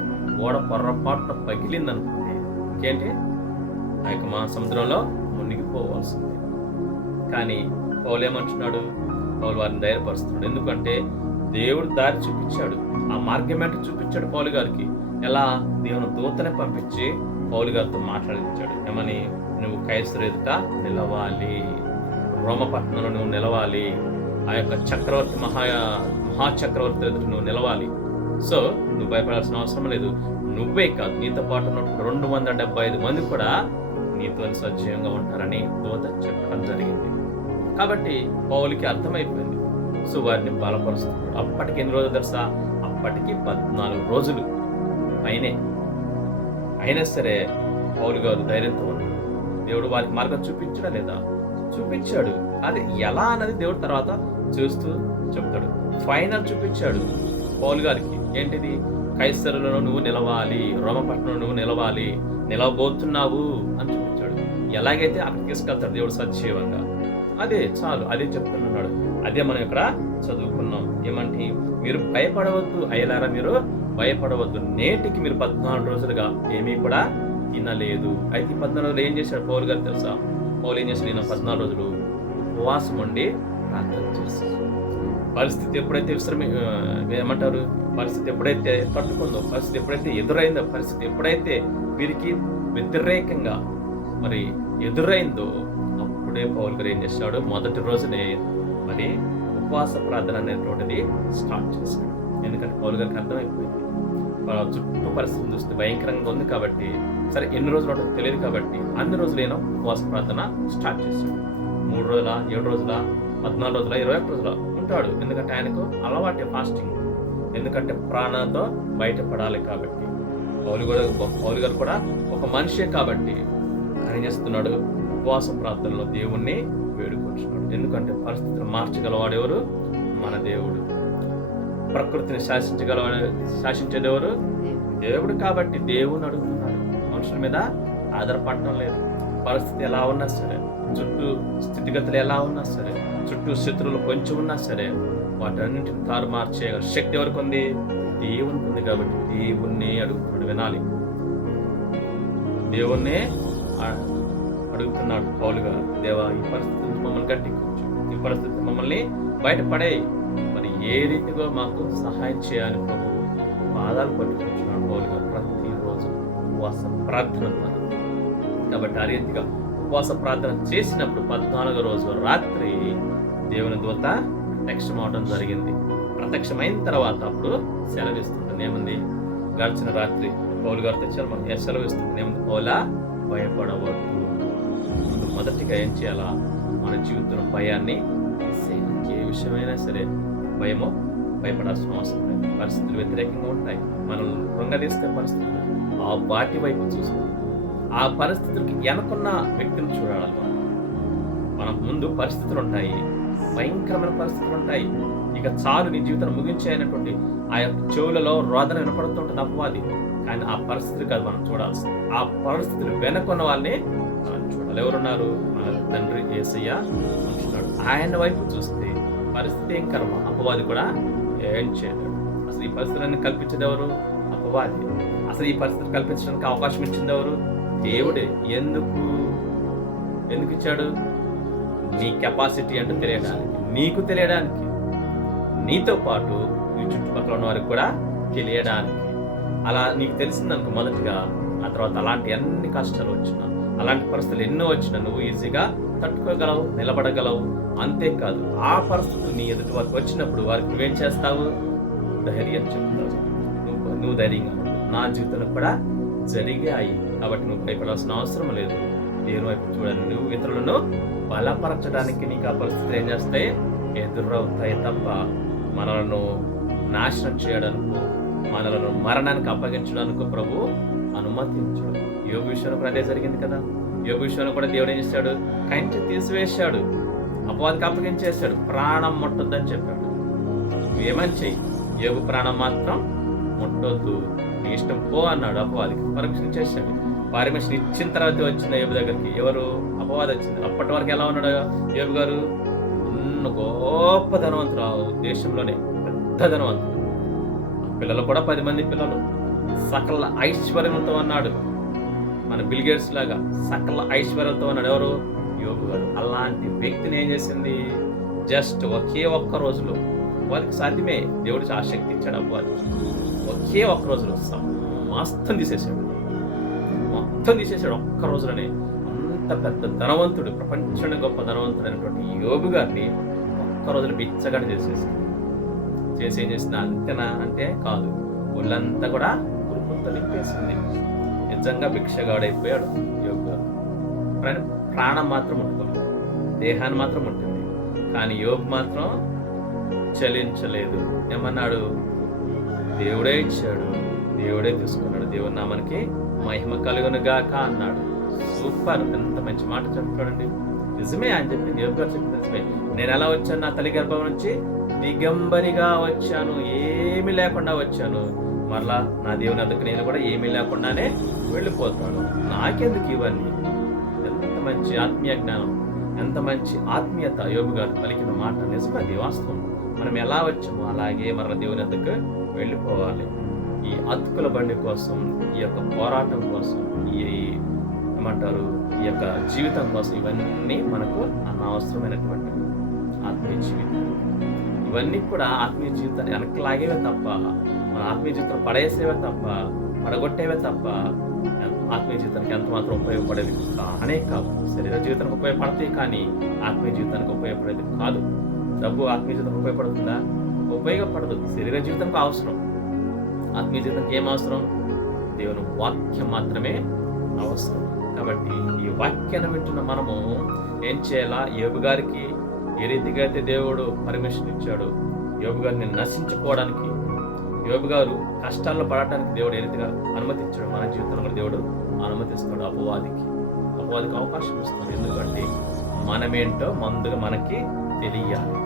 ఓడ పొర్రపాటున పగిలింది అనుకుంది, ఇంకేంటి ఆ యొక్క మా సముద్రంలో మునిగిపోవాల్సింది. కానీ పౌలు ఏమంటున్నాడు? పౌలు వారిని ధైర్యపరుస్తున్నాడు. ఎందుకంటే దేవుడు దారి చూపించాడు, ఆ మార్గం ఏంటో చూపించాడు పౌలు గారికి. ఎలా? దేవుని దూతనే పంపించి పౌలు గారితో మాట్లాడించాడు. ఏమని? నువ్వు కైసరు ఎదుట నిలవాలి, రోమపట్నంలో నువ్వు నిలవాలి, ఆ యొక్క చక్రవర్తి మహాచక్రవర్తి ఎదుట నువ్వు నిలవాలి. సో నువ్వు భయపడాల్సిన అవసరం లేదు. నువ్వే కాదు, నీతో పాటు 275 మంది కూడా నీతో సజీవంగా ఉంటారని దూత చెప్పడం జరిగింది. కాబట్టి పౌలుకి అర్థమైపోయింది. సో వారిని బలపరుస్తున్నాడు. అప్పటికి ఎన్ని రోజులు తెలుసా? అప్పటికి 14 రోజులు పైనే. అయినా సరే పౌలు గారు ధైర్యంతో ఉన్నాడు. దేవుడు వారికి మార్గం చూపించడా లేదా? చూపించాడు. అది ఎలా అన్నది దేవుడు తర్వాత చూస్తూ చెప్తాడు. ఫైనల్ చూపించాడు పౌలు గారికి. ఏంటిది? కైసరులో నువ్వు నిలవాలి, రోమపట్నంలో నువ్వు నిలవాలి, నిలవబోతున్నావు అని చూపించాడు. ఎలాగైతే అక్కడికి తీసుకెళ్తాడు దేవుడు సజీవంగా. అదే చాలు, అదే చెప్తున్నాడు. అదే మనం ఇక్కడ చదువుకున్నాం. ఏమంటే మీరు భయపడవద్దు, అయ్యలారా మీరు భయపడవద్దు. నేటికి మీరు 14 రోజులుగా ఏమీ కూడా తినలేదు. అయితే 14 రోజులు ఏం చేశాడు పౌలు గారు తెలుసా? పౌలు ఏం చేశాడు? 14 రోజులు ఉపవాసం ఉండి ప్రార్థన చేశాడు. పరిస్థితి ఎప్పుడైతే ఏమంటారు, పరిస్థితి ఎప్పుడైతే తట్టుకుందో, పరిస్థితి ఎప్పుడైతే ఎదురైందో, పరిస్థితి ఎప్పుడైతే వీరికి వ్యతిరేకంగా మరి ఎదురైందో, అప్పుడే పౌలు గారు ఏం చేశాడు? మొదటి రోజునే మరి ఉపవాస ప్రార్థన అనేటువంటిది స్టార్ట్ చేశాడు. ఎందుకంటే పౌలు గారికి అర్థమైపోయింది, చుట్టూ పరిస్థితిని చూస్తే భయంకరంగా ఉంది కాబట్టి, సరే ఎన్ని రోజులు ఉంటుందో తెలియదు కాబట్టి అన్ని రోజులైనా ఉపవాస ప్రార్థన స్టార్ట్ చేశాడు. 3 రోజుల, 7 రోజుల, 14 రోజుల, 21 రోజుల ఉంటాడు. ఎందుకంటే ఆయనకు అలవాటే ఫాస్టింగ్. ఎందుకంటే ప్రాణంతో బయటపడాలి కాబట్టి. పౌలు గారు కూడా ఒక మనిషే కాబట్టి ఆయన ఏం చేస్తున్నాడు? ఉపవాస ప్రార్థనలో దేవుణ్ణి వేడుకొచ్చున్నాడు. ఎందుకంటే పరిస్థితులు మార్చగలవాడు ఎవరు? మన దేవుడు. ప్రకృతిని శాసించేది ఎవరు? దేవుడు. కాబట్టి దేవుని అడుగుతున్నాడు. మనుషుల మీద ఆధారపడటం లేదు. పరిస్థితి ఎలా ఉన్నా సరే, చుట్టూ స్థితిగతులు ఎలా ఉన్నా సరే, చుట్టూ శత్రువులు కొంచెం ఉన్నా సరే, వాటన్నింటిని తారుమార్చే శక్తి ఎవరికి ఉంది? దేవునికి ఉంది. కాబట్టి దేవుణ్ణి అడుగుతున్నాడు. వినాలి, దేవుణ్ణే అడుగుతున్నాడు పౌలు గారు. దేవా, ఈ పరిస్థితి మమ్మల్ని గట్టించు, ఈ పరిస్థితి మమ్మల్ని బయటపడే, మరి ఏ రీతిగా మాకు సహాయం చేయాలని ప్రభు పాదాలు పట్టుకుంటున్నాడు పౌలు గారు ప్రతిరోజు ఉపవాస ప్రార్థన ద్వారా. కాబట్టి ఆ రీతిగా ఉపవాస ప్రార్థన చేసినప్పుడు 14వ రోజు రాత్రి దేవుని దూత ప్రత్యక్షమవడం జరిగింది. ప్రత్యక్షమైన తర్వాత అప్పుడు సెలవిస్తుంది. ఏముంది? గడిచిన రాత్రి పౌలు గారితో సెలవిస్తుంది. ఏముంది? పౌలా, భయపడవద్దు. మొదటిగా ఏం చేయాలా? మన జీవితంలో భయాన్ని ఏ విషయమైనా సరే భయపడాల్సిన అవసరం లేదు. పరిస్థితులు వ్యతిరేకంగా ఉంటాయి, మనం కృంగదీస్తే పరిస్థితులు. ఆ వాటి వైపు చూస్తాం. ఆ పరిస్థితులకి వెనకున్న వ్యక్తిని చూడాలి. మనం ముందు పరిస్థితులు ఉంటాయి, భయంకరమైన పరిస్థితులు ఉంటాయి. ఇక చాలు, నీ జీవితాన్ని ముగించేయనటువంటి ఆ యొక్క చెవులలో రోదన వినపడుతుంటుంది అపవాది. కానీ ఆ పరిస్థితులు కాదు మనం చూడాల్సింది. ఆ పరిస్థితులు వెనకున్న వాళ్ళని మనం చూడాలి. ఎవరున్నారు? మన తండ్రి యేసయ్య ఉంటున్నాడు. ఆయన వైపు చూస్తే పరిస్థితి ఏం కర్మ, అపవాది కూడా ఏం చేయలేడు. అసలు ఈ పరిస్థితులన్నీ కల్పించేది ఎవరు? అపవాది. అసలు ఈ పరిస్థితులు కల్పించడానికి అవకాశం ఇచ్చింది ఎవరు? దేవుడే. ఎందుకు ఇచ్చాడు? నీ కెపాసిటీ అంటే తెలియడానికి, నీకు తెలియడానికి, నీతో పాటు నీ చుట్టుపక్కల ఉన్న వారికి కూడా తెలియడానికి. అలా నీకు తెలిసిందనుకో మొదటిగా, ఆ తర్వాత అలాంటి అన్ని కష్టాలు వచ్చినా, అలాంటి పరిస్థితులు ఎన్నో వచ్చినా నువ్వు ఈజీగా తట్టుకోగలవు, నిలబడగలవు. అంతేకాదు, ఆ పరిస్థితులు నీ ఎదుటి వరకు వచ్చినప్పుడు వారికి నువ్వేం చేస్తావు? ధైర్యం చెప్తావు. నువ్వు ధైర్యంగా నా జీవితంలో కూడా జరిగాయి కాబట్టి నువ్వు భయపడాల్సిన అవసరం లేదు. దేవుని వైపు చూడాలి. నువ్వు ఇతరులను బలపరచడానికి నీకు ఆ పరిస్థితులు ఏం చేస్తాయి? ఎదురవుతాయి తప్ప మనలను నాశనం చేయడానికి, మనలను మరణానికి అప్పగించడానికి ప్రభు అనుమతించడు. యోగు విషయంలో కూడా అదే జరిగింది కదా. యోగు విషయంలో కూడా దేవుడు ఏం చేశాడు? కంచె తీసివేశాడు, అపవాదికి అప్పగించేశాడు. ప్రాణం ముట్టొద్దని చెప్పాడు. ఏమని చెయ్యి, యోగు ప్రాణం మాత్రం ముట్టొద్దు, నీ ఇష్టం పో అన్నాడు. అపవాదికి పర్మిషన్ ఇచ్చేసాడు. పర్మిషన్ ఇచ్చిన తర్వాత వచ్చిన యోగు దగ్గరికి ఎవరు? అపవాది వచ్చింది. అప్పటి వరకు ఎలా ఉన్నాడు యోగు గారు? గొప్ప ధనవంతుడు, దేశంలోనే పెద్ద ధనవంతుడు. పిల్లలు కూడా 10 మంది పిల్లలు, సకల ఐశ్వర్యంతో అన్నాడు. మన బిల్ గేట్స్ లాగా సకల ఐశ్వర్యంతో ఉన్నాడు. ఎవరు? యోగు గారు. అలాంటి వ్యక్తిని ఏం చేసింది? జస్ట్ ఒకే ఒక్క రోజులో, వారికి సాధ్యమే, దేవుడికి ఆ శక్తి ఇచ్చాడు. అవ్వాలి ఒకే ఒక్క రోజులో మొత్తం తీసేసాడు ఒక్క రోజులోనే. అంత పెద్ద ధనవంతుడు, ప్రపంచంలో గొప్ప ధనవంతుడు అయినటువంటి యోగు గారిని ఒక్క రోజులో బిచ్చగాడు చేసి ఏం చేసింది? అంతేనా అంటే కాదు, ఒళ్ళంతా కూడా ఉరుకుంతా నింపేసింది. నిజంగా భిక్షగాడైపోయాడు యోగు గారు. ప్రాణం మాత్రం ముట్టుకోలేదు, దేహాన్ని మాత్రం ముట్టింది. కానీ యోబు మాత్రం చలించలేదు. ఏమన్నాడు? దేవుడే ఇచ్చాడు, దేవుడే తీసుకున్నాడు, దేవుని నామానికి మహిమ కలుగును గాక అన్నాడు. సూపర్! ఎంత మంచి మాట చెప్తాడండి. నిజమే ఆయన చెప్పింది, యోబు గారు చెప్పింది నిజమే. నేను ఎలా వచ్చాను? నా తల్లి గర్భం నుంచి దిగంబరిగా వచ్చాను, ఏమీ లేకుండా వచ్చాను. మరలా నా దేవుని అందుకు నేను కూడా ఏమీ లేకుండానే వెళ్ళిపోతాను. నాకెందుకు ఇవన్నీ? ఎంత మంచి ఆత్మీయ జ్ఞానం, ఎంత మంచి ఆత్మీయత యోబు గారు పలికిన మాట. నిజమే, వాస్తవం. మనం ఎలా వచ్చామో అలాగే మరల దేవుని అందుకు వెళ్ళిపోవాలి. ఈ అతుకుల బండి కోసం, ఈ యొక్క పోరాటం కోసం, ఈ ఏమంటారు, ఈ యొక్క జీవితం కోసం ఇవన్నీ మనకు అనవసరమైనటువంటి ఆత్మీయ జీవితం. ఇవన్నీ కూడా ఆత్మీయ జీవితాన్ని వెనక్కి లాగేవే తప్ప, మన ఆత్మీయ జీవితం పడేసేవే తప్ప, పడగొట్టేవే తప్ప ఆత్మీయ జీవితానికి ఎంత మాత్రం ఉపయోగపడేది కానే కాదు. శరీర జీవితానికి ఉపయోగపడతాయి కానీ ఆత్మీయ జీవితానికి ఉపయోగపడేది కాదు. డబ్బు ఆత్మీయ జీవితానికి ఉపయోగపడుతుందా? ఉపయోగపడదు. శరీర జీవితానికి అవసరం. ఆత్మీయ జీవితానికి ఏం అవసరం? దేవుని వాక్యం మాత్రమే అవసరం. కాబట్టి ఈ వాక్యాన్ని వింటున్న మనము ఏం చేయాలా? యోబు గారికి ఏ రీతిగా అయితే దేవుడు పర్మిషన్ ఇచ్చాడు, యోబు గారిని నశించుకోవడానికి, యోబు గారు కష్టాల్లో పడటానికి దేవుడు ఏ రీతిగా అనుమతించాడు, మన జీవితంలో కూడా దేవుడు అనుమతిస్తాడు. అపవాదికి అవకాశం ఇస్తాడు. ఎందుకంటే మనమేంటో ముందుగా మనకి తెలియాలి.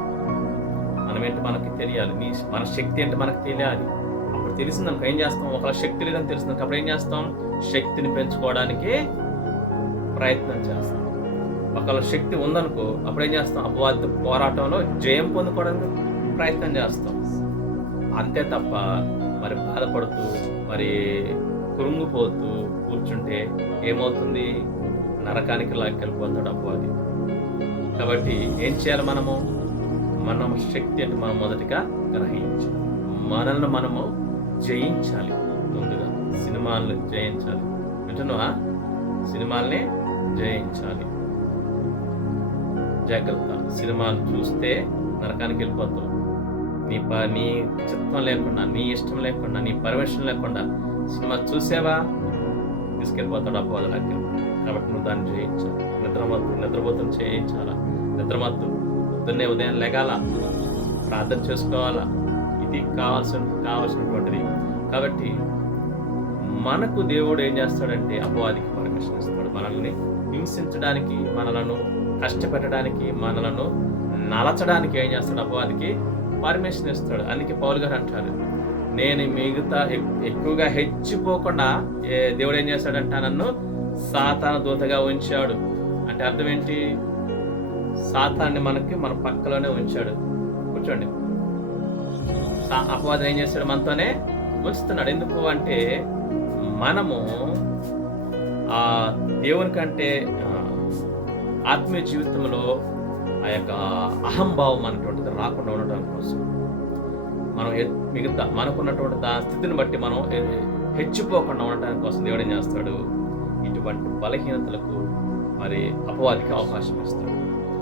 మనమేంటో మనకి తెలియాలి. మన శక్తి ఏంటో మనకు తెలియాలి. అప్పుడు తెలిసిందనుకో ఏం చేస్తాం? ఒకవేళ శక్తి లేదని తెలిసిందనుకో అప్పుడు ఏం చేస్తాం? శక్తిని పెంచుకోవడానికి ప్రయత్నం చేస్తాం. ఒకవేళ శక్తి ఉందనుకో అప్పుడు ఏం చేస్తాం? అపవాద పోరాటంలో జయం పొందుకోవడానికి ప్రయత్నం చేస్తాం. అంతే తప్ప మరి బాధపడుతూ మరి కృంగిపోతూ కూర్చుంటే ఏమవుతుంది? నరకానికి లాక్కెళ్ళిపోతాడు అపవాది. కాబట్టి ఏం చేయాలి? మనం శక్తి అంటే మనం మొదటిగా గ్రహించాలి. మనల్ని మనము జయించాలి. ముందుగా సినిమాల్ని జయించాలి. వింటున్నావా? సినిమాల్ని జయించాలి. జాగ్రత్త. సినిమాలు చూస్తే నరకానికి వెళ్ళిపోతావు. నీ చిత్తం లేకుండా, నీ ఇష్టం లేకుండా, నీ పర్మిషన్ లేకుండా సినిమా చూసేవా తీసుకెళ్ళిపోతాడు అపవాదులకి. కాబట్టి నువ్వు దాన్ని జయించాలి. నిద్రపోతుని చేయించాలా. నిద్రమత్తు పొద్దున్నే ఉదయం లెగాల, ప్రార్థన చేసుకోవాలా. ఇది కావాల్సినటువంటిది. కాబట్టి మనకు దేవుడు ఏం చేస్తాడంటే అపవాదికి పర్మిషన్ ఇస్తాడు. మనల్ని హింసించడానికి, మనలను కష్టపెట్టడానికి, మనలను నలచడానికి ఏం చేస్తాడు? అపవాదికి పర్మిషన్ ఇస్తాడు. అందుకే పౌలు గారు అంటారు, నేను మిగతా ఎక్కువగా హెచ్చిపోకుండా దేవుడు ఏం చేస్తాడంట? నన్ను సాతాను దూతగా ఉంచాడు. అంటే అర్థం ఏంటి? సాతాన్ని మన పక్కలోనే ఉంచాడు. కూర్చోండి. అపవాదం ఏం చేస్తాడు? మనతోనే ఉంచుతున్నాడు. ఎందుకు అంటే మనము ఆ దేవుని కంటే ఆత్మీయ జీవితంలో ఆ యొక్క అహంభావం అనేటువంటిది రాకుండా ఉండడం కోసం, మనం మిగతా మనకున్నటువంటి స్థితిని బట్టి మనం హెచ్చిపోకుండా ఉండటానికి కోసం దేవుడు ఏం చేస్తాడు? ఇటువంటి బలహీనతలకు మరి అపవాదికి అవకాశం ఇస్తాడు.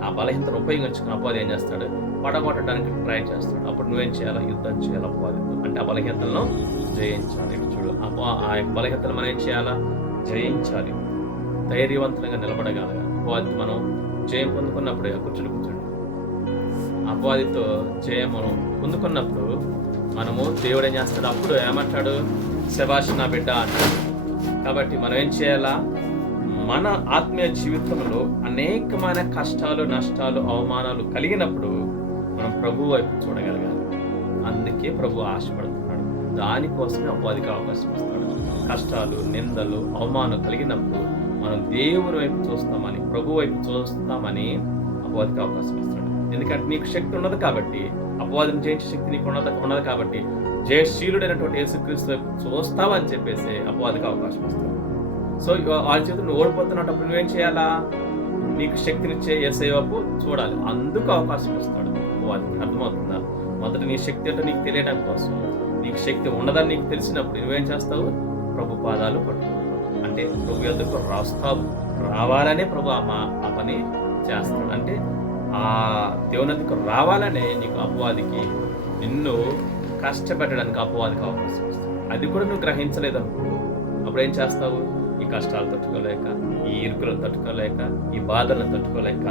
ఆ బలహీనతను ఉపయోగించుకుని అపవాది ఏం చేస్తాడు? పడగొట్టడానికి ట్రై చేస్తాడు. అప్పుడు నువ్వేం చేయాలి? యుద్ధం చేయాలి అపవాదితో. అంటే ఆ బలహీనతలను జయించాలి. చూడు, ఆ యొక్క బలహీనతలు మనం ఏం చేయాలా? జయించాలి. ధైర్యవంతంగా నిలబడగలగాలి. అపవాదితో మనం జయం పొందుకున్నప్పుడు కూర్చోండి. అపవాదితో జయమును పొందుకున్నప్పుడు మనము దేవుడు ఏం చేస్తాడు? అప్పుడు ఏమంటాడు? శబాష్ నా బిడ్డ అంటాడు. కాబట్టి మనం ఏం చేయాలా? మన ఆత్మీయ జీవితంలో అనేకమైన కష్టాలు, నష్టాలు, అవమానాలు కలిగినప్పుడు మనం ప్రభు వైపు చూడగలగాలి. అందుకే ప్రభు ఆశపడుతున్నాడు. దానికోసమే అపవాదికి అవకాశం ఇస్తాడు. కష్టాలు, నిందలు, అవమానం కలిగినప్పుడు మనం దేవుని వైపు చూస్తామని, ప్రభు వైపు చూస్తామని అపవాదికి అవకాశం ఇస్తాడు. ఎందుకంటే నీకు శక్తి ఉన్నది కాబట్టి, అపవాదిని జయించే శక్తి నీకు ఉన్నది కాబట్టి, జయశీలుడైనటువంటి యేసుక్రీస్తు వైపు చూస్తావని చెప్పేసి అపవాదికి అవకాశం ఇస్తాడు. సో వాళ్ళ చేతులు నువ్వు ఓడిపోతున్నప్పుడు నువ్వేం చేయాలా? నీకు శక్తినిచ్చే యేసయ్య వైపు చూడాలి. అందుకు అవకాశం ఇస్తాడు అపవాదికి. అర్థమవుతుందా? మొదట నీ శక్తి అంటే నీకు తెలియడం కోసం, నీకు శక్తి ఉండదని నీకు తెలిసినప్పుడు నువ్వేం చేస్తావు? ప్రభు పాదాలు పట్టుకుంటావు. అంటే ప్రభు యొద్దకు రాస్తావు. రావాలనే ప్రభు ఆ పని చేస్తాడు. అంటే ఆ దేవుని యొద్దకు రావాలనే నీకు అపవాదికి నిన్ను కష్టపెట్టడానికి అపవాదికి అవకాశం ఇస్తాడు. అది కూడా నువ్వు గ్రహించలేదనుకో అప్పుడు ఏం చేస్తావు? ఈ కష్టాలు తట్టుకోలేక, ఈ ఇరుకులను తట్టుకోలేక, ఈ బాధలను తట్టుకోలేక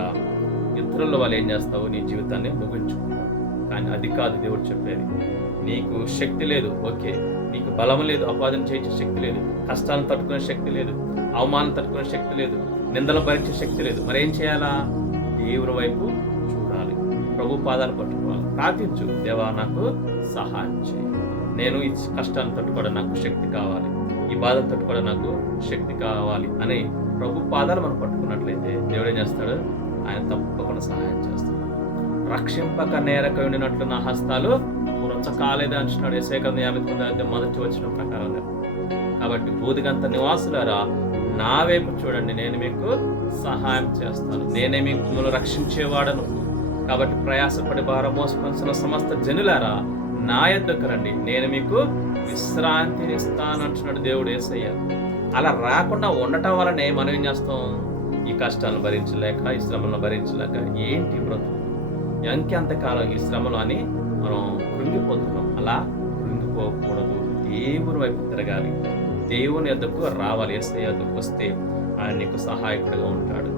ఇతరుల వాళ్ళు ఏం చేస్తావు, నీ జీవితాన్ని ముగించుకుంటావు. కానీ అది కాదు దేవుడు చెప్పేది. నీకు శక్తి లేదు, ఓకే, నీకు బలం లేదు, అపాదన చేయించే శక్తి లేదు, కష్టాలను తట్టుకునే శక్తి లేదు, అవమానం తట్టుకునే శక్తి లేదు, నిందలు భరించే శక్తి లేదు. మరి ఏం చేయాలా? దేవుని వైపు చూడాలి, ప్రభు పాదాలు పట్టుకోవాలి, ప్రార్థించు, దేవా నాకు సహాయం చేయి, నేను ఈ కష్టాన్ని తట్టుకోవడం నాకు శక్తి కావాలి, ఈ బాధను తట్టుకోవడం నాకు శక్తి కావాలి అని ప్రభు పాదాలు మనం పట్టుకున్నట్లయితే దేవుడు ఏం చేస్తాడు? ఆయన తప్పకుండా సహాయం చేస్తాడు. రక్షింపక నేరక ఉండినట్లు నా హస్తాలు కాలేదా అంటున్నాడు యెషయా 59 మొదటి వచనం ప్రకారంగా. కాబట్టి బూదిగంత నివాసులారా, నా వైపు చూడండి, నేను మీకు సహాయం చేస్తాను, నేనే మిమ్మల్ని రక్షించేవాడను. కాబట్టి ప్రయాసపడి భారం మోసుకొనిన సమస్త జనులారా, నా యొద్దకు రండి, నేను మీకు విశ్రాంతిని ఇస్తాను అంటున్నాడు దేవుడు యేసయ్య. అలా రాకుండా ఉండటం వలనే మనం ఏం చేస్తాం? ఈ కష్టాలను భరించలేక, ఈ శ్రమలను భరించలేక ఏంటి బ్రతుకు, అంతకాలం ఈ శ్రమలు అని మనం కృంగిపోతున్నాం. అలా కృంగిపోకూడదు, దేవుని వైపు తిరగాలి, దేవుని యొద్దకు రావాలి. యేసయ్య యొద్దకు వస్తే ఆయన నీకు సహాయకుడిగా ఉంటాడు.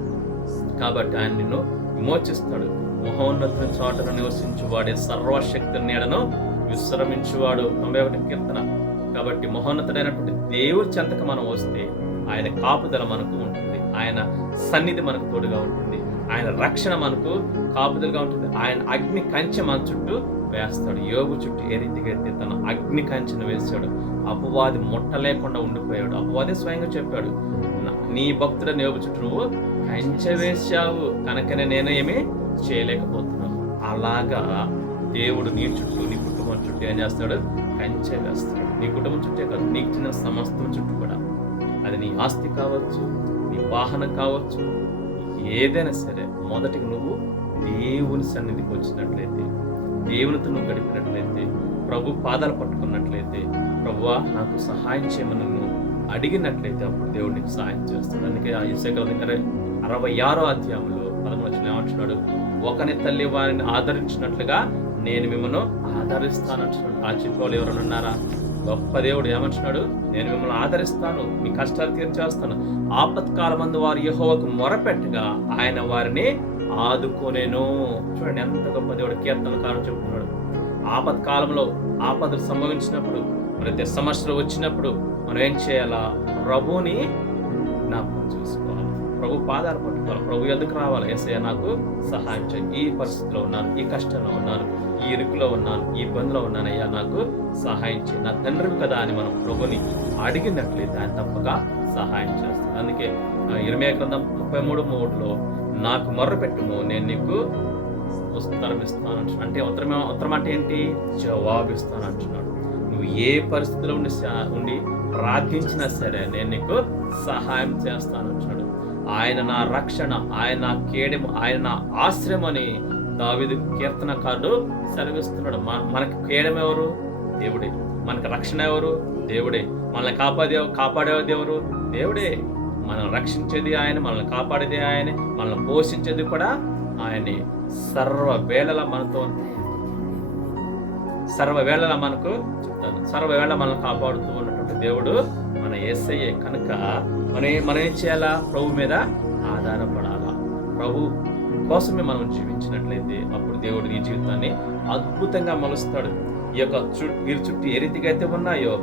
కాబట్టి ఆయన నిన్ను విమోచిస్తాడు. మహోన్నతుని చోటను నివసించువాడే సర్వశక్తి నీడను విశ్రమించువాడు. 91 కీర్తన. కాబట్టి మహోన్నతుడైనటువంటి దేవుడి చెంతకు మనం వస్తే ఆయన కాపుదల మనకు ఉంటుంది, ఆయన సన్నిధి మనకు తోడుగా ఉంటుంది, ఆయన రక్షణ మనకు కాపుదలుగా ఉంటుంది. ఆయన అగ్ని కంచె మన చుట్టూ వేస్తాడు. యోబు చుట్టూ ఏ రీతిగా అయితే తన అగ్ని కంచెను వేశాడు, అపవాది ముట్ట లేకుండా ఉండిపోయాడు. అపవాది స్వయంగా చెప్పాడు, నీ భక్తుడని యోబు చుట్టూ నువ్వు కంచె వేశావు కనుకనే నేను ఏమీ చేయలేకపోతున్నాను. అలాగా దేవుడు నీ చుట్టూ, నీ కుటుంబం చుట్టూ ఏం చేస్తాడు? కంచె వేస్తాడు. నీ కుటుంబం చుట్టే కాదు, నీకు చెందిన సమస్తం చుట్టూ కూడా. అది నీ ఆస్తి కావచ్చు, నీ వాహనం కావచ్చు, ఏదైనా సరే మొదటికి నువ్వు దేవుని సన్నిధికి వచ్చినట్లయితే, దేవునితో నువ్వు గడిపినట్లయితే, ప్రభు పాదాలు పట్టుకున్నట్లయితే, ప్రభువా నాకు సహాయం చేయమని నువ్వు అడిగినట్లయితే అప్పుడు దేవుడు నీకు సహాయం చేస్తాడు. అందుకే ఆ యెషయా 66వ అధ్యాయంలో 11 ఏమంటున్నాడు? ఒకని తల్లి వారిని ఆదరించినట్లుగా నేను మిమ్మల్ని ఆదరిస్తానంటున్నాడు. ఆ చెప్పేవాళ్ళు ఎవరైనా ఉన్నారా? గొప్ప దేవుడు ఏమంటున్నాడు? నేను మిమ్మల్ని ఆదరిస్తాను, మీ కష్టాలు తీర్చేస్తాను. ఆపత్కాలమందు వారు యెహోవాకు మొరపెట్టగా ఆయన వారిని ఆదుకోనేను. చూడండి ఎంత గొప్ప దేవుడు. కీర్తనకారుడు చెప్తున్నాడు, ఆపత్కాలంలో ఆపదలు సంభవించినప్పుడు, ప్రతి సమస్యలు వచ్చినప్పుడు మనం ఏం చేయాలా? ప్రభుని జ్ఞాపకం చేసుకోవాలి, ప్రభు పాదాలు పట్టుకోవాలి, ప్రభు ఎదుకు రావాలి. యేసయ్య నాకు సహాయం చేయి, ఈ పరిస్థితిలో ఉన్నాను, ఈ కష్టంలో ఉన్నాను, ఈ ఇరుకులో ఉన్నాను, ఈ ఇబ్బందిలో ఉన్నానయ్యా, నాకు సహాయం చేయి, నా తండ్రివి కదా అని మనం ప్రభుని అడిగినట్లయితే ఆయన తప్పక సహాయం చేస్తాడు. అందుకే ఇర్మీయా గ్రంథం 33:3లో నాకు మొర్ర పెట్టుము, నేను నీకు ఉత్తరం ఇస్తాను అంటున్నాడు. అంటే ఉత్తరం అంటే ఏంటి? జవాబిస్తాను అంటున్నాడు. నువ్వు ఏ పరిస్థితిలో ఉండి ప్రార్థించినా సరే నేను నీకు సహాయం చేస్తాను అంటున్నాడు. ఆయన నా రక్షణ, ఆయన నా కేడెము, ఆయన నా ఆశ్రయం అని దావీదు కీర్తనకారుడు సెలవిస్తున్నాడు. మనకి కేడెం ఎవరు? దేవుడే. మనకు రక్షణ ఎవరు? దేవుడే. మనల్ని కాపాడేది ఎవరు? దేవుడే. మనల్ని రక్షించేది ఆయన, మనల్ని కాపాడేది ఆయనే, మనల్ని పోషించేది కూడా ఆయనే. సర్వవేళలా మనకు సర్వవేళ మనల్ని కాపాడుతూ ఉన్నటువంటి దేవుడు మన యేసయ్యే. కనుక మనం ఏం చేయాలా? ప్రభు మీద ఆధారపడాలా. ప్రభు కోసమే మనం జీవించినట్లయితే అప్పుడు దేవుడు నీ జీవితాన్ని అద్భుతంగా మలుస్తాడు. ఈ యొక్క వీరి చుట్టూ ఏ రీతిగా అయితే ఉన్నాయో,